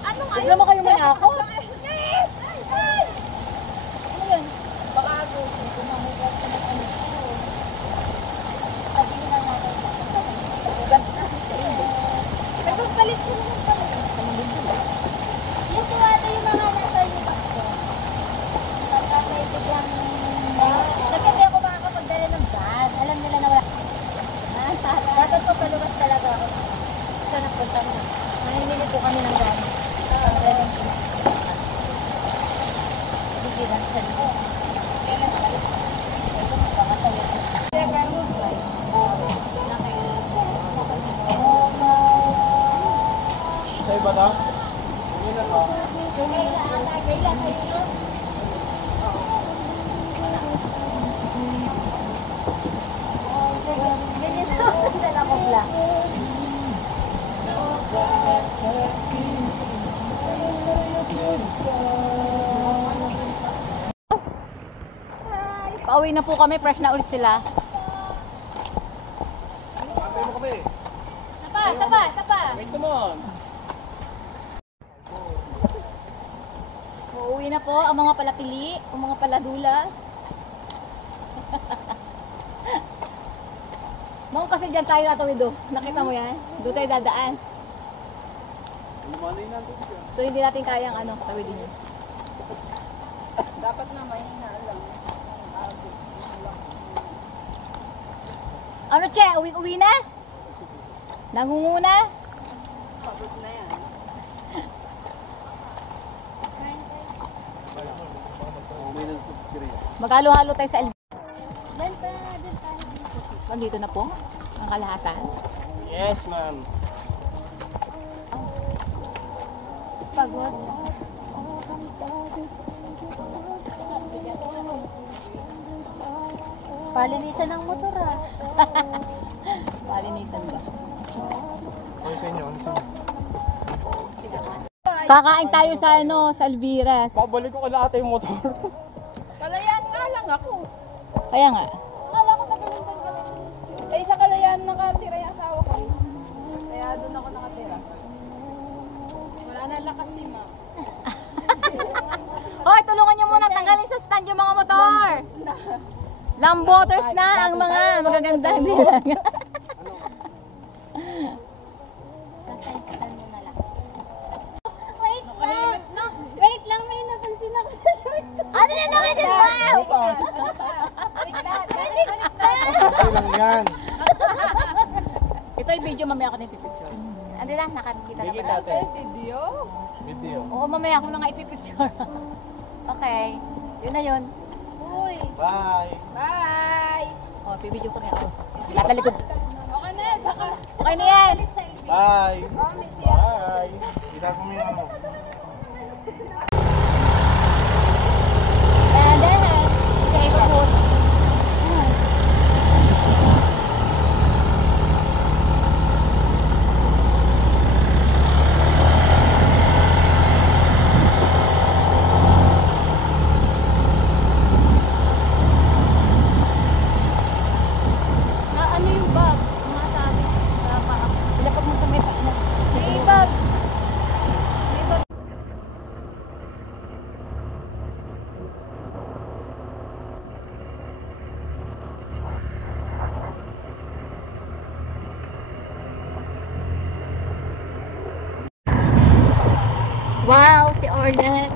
Ano nga Tignan mo kayo muna ako. Ano yun? Baka gusto ko mamugat ka ng ano ko. Sabihin lang natin. Ugas na. Pero palit ko naman pala. Yung tuwata yung mga nasa yung bakso. Pagka may biglang... Kasi hindi ako makakapagdala ng van. Alam nila na wala. Dapat ko paluwas talaga ako. Saan nagpunta mo? Maninili po kami ng van. Pagdalang ko. Bigilan sa lito. Kailan ka? Ito magkakasawit. Sa iba na? Yun na ba? Kailan kayo? Dala ko pala. Pauwi na po kami. Fresh na ulit sila. Antay mo kami. Sapa. Wait naman. Uuwi na po ang mga palatili, ang mga paladulas. Mong kasi dyan tayo natawid do. Nakita mo yan? Doon tayo dadaan. Lumanay natin siya. So hindi natin kayang tawidin yun. Dapat nga mahina lang. Ano, Che? Uwi na? Nangunguna? Pagod na yan. Maghalo-halo tayo sa Doon pa, doon pa. Nandito na po ang kalahatan. Yes, ma'am. Pagod. Palinisan ng motor ah. Palinisan ba? Ano sa inyo? Ano sa inyo? Kakain tayo sa sa Alviras. Pabalik ko kala ate yung motor. Kalayaan nga lang ako. Kaya nga. Akala ko nagalintan kami. Eh, sa Kalayaan nakatira yung asawa ko. Kaya doon ako nakatira. Wala na lakas si ma'am. Hoy, tulungan nyo muna tanggalin sa stand yung mga motor. Lamboters na ang mga magaganda nila. Wait lang. Wait lang, may napansin ako sa short. Ano na naman yun, wow? Okay lang yan. Ito yung video, mamaya ako na ipipicture. Andi na, nakakita na pala. Video? Video. Oo, mamaya ako na nga ipipicture. Okay, yun na yun. Uy. Bye. Bye! Oh, pipidyo ko nga ako. Tatalikod. Okay na, saka. Okay na yan. Bye. Oh, miss you. Bye. Ginagawa mo yung ano. And then, okay, food. Na ano yung bag? Sumasabi sa paa. Ilapag mo sa meta. May bag. May bag. Wow, si Orlet.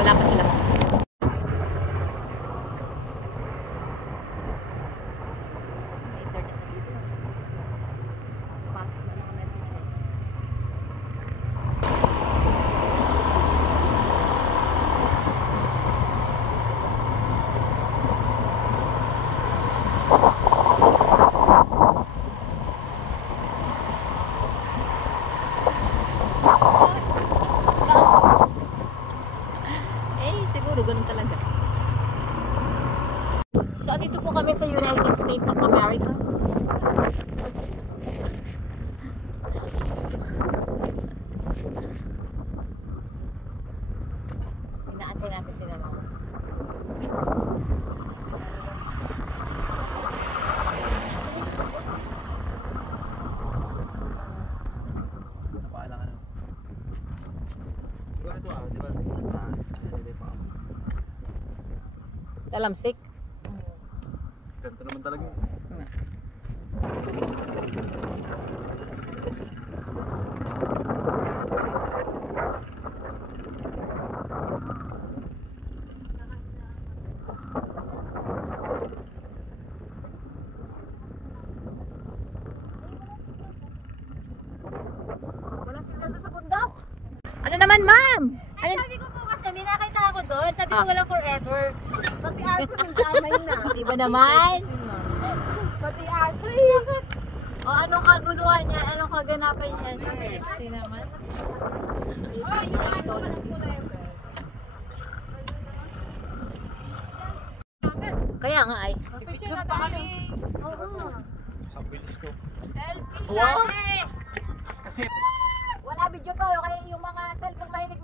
Wala pa sila. Eh, siguro ganun talaga. So, dito po kami sa United States of America. Inaantay natin sila mga. Paala ka na. Siguro ito di ba? Taas. Hindi pa ako. Talamsik. Ganito naman talaga yun. Ano naman, ma'am? Ay, sabi ko po kasi, may nakita ako doon. Sabi ko walang forever. Pati aso ng damay na. Di ba naman? Pati aso. O, anong kaguluhan niya? Anong kaganapan niya? Sexy naman. Oh, yung aso walang forever. Kaya nga ay. Picture pa kami. Oo. Ang bilis ko. Selfie Wow. dati! Kasi Wala video to, kaya yung mga cellphone mahilig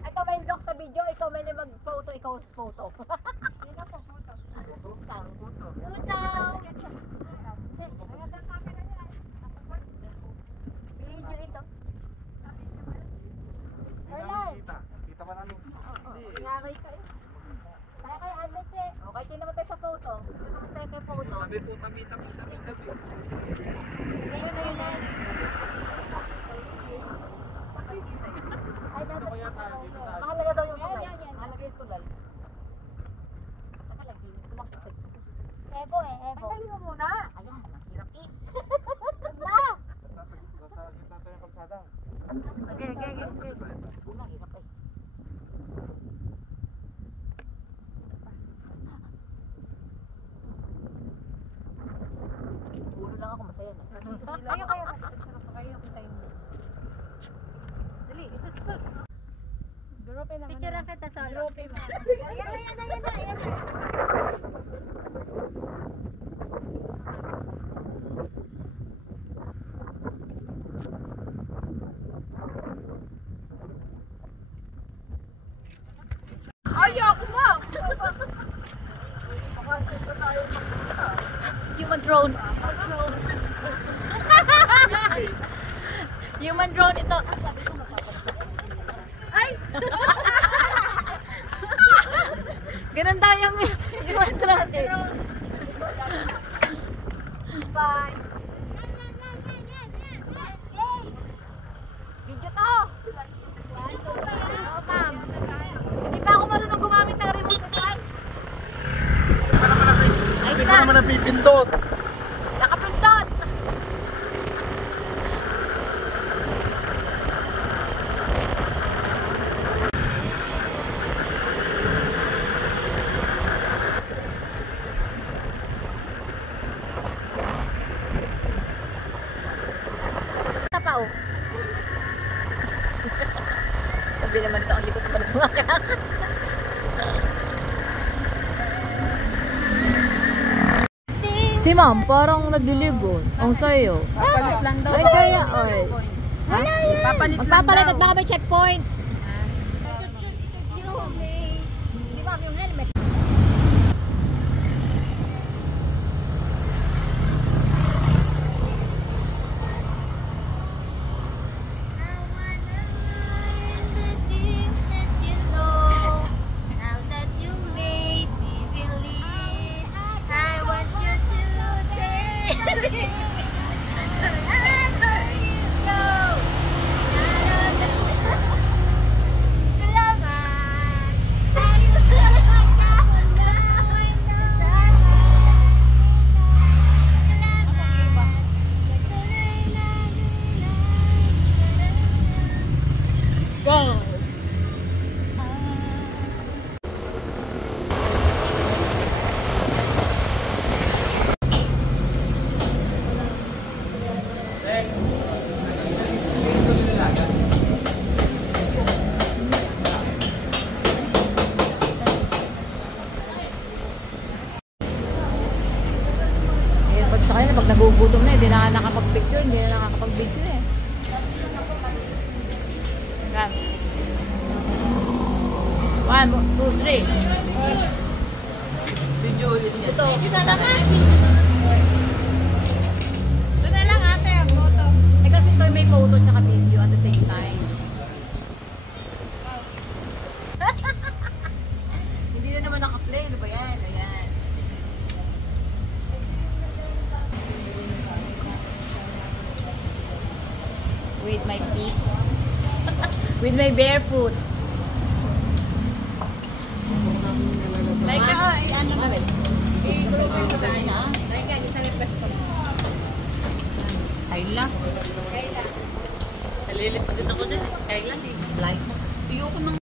ikaw may lock sa video, ikaw may mag-photo, ikaw photo. Sino po photo? Video ito. Kita pa namin. Nangyari ka eh. Kaya kay Ate Che. Okay, sino naman tayo sa photo? Sino naman tayo kay photo? tabi po, tabi. Ayun na yun na. Ay, dapat Mahalaga daw yung tulay. Yan. Mahalaga yung tulay. Nakalagay yung tulay. Ebo eh, ebo. Tanggalin mo muna. Ayan, ang hirap eh. Ma! Nasa gitna tayo ng kalsada. Okay. Una, hirap eh. Puro lang ako, masaya na. Kayo, kita yung... Dali, isut-sut. Durope naman. Picture lang kita solo. Durope mo. Ayan. Ayoko mo! Human drone. Human drone ito. Ay! Ganun daw yung human drone eh. Bye. Video to. Oo, ma'am. Hindi pa ako marunong gumamit ng remote control. Ay, Hindi ko naman napipindot. nakapindot. Tapaw. Sabi naman ito ang likod pa ng tumakak. Si ma'am, parang nagdiligon. Ang sayo. Papalit lang daw. Ay, kaya, ay. Papalit lang Magpapalit daw. at baka may checkpoint. Si ma'am, yung helmet. Go! Pag sa kanila, pag nagugutom na, hindi na nakakapag-picture, hindi na nakakapag-video eh. Yan. 1, 2, 3. Video ulit. Ito. Ito na lang ate. Ito na lang ate, ang photo. Eh kasi ito may photo tsaka video at the same time. Hindi na naman naka-play. Ano ba yan? Ayan. With my feet. With my barefoot. Like ano na ba? Kayla. Nalilit pa din ako dyan. Si Kayla. Like. Ayoko nang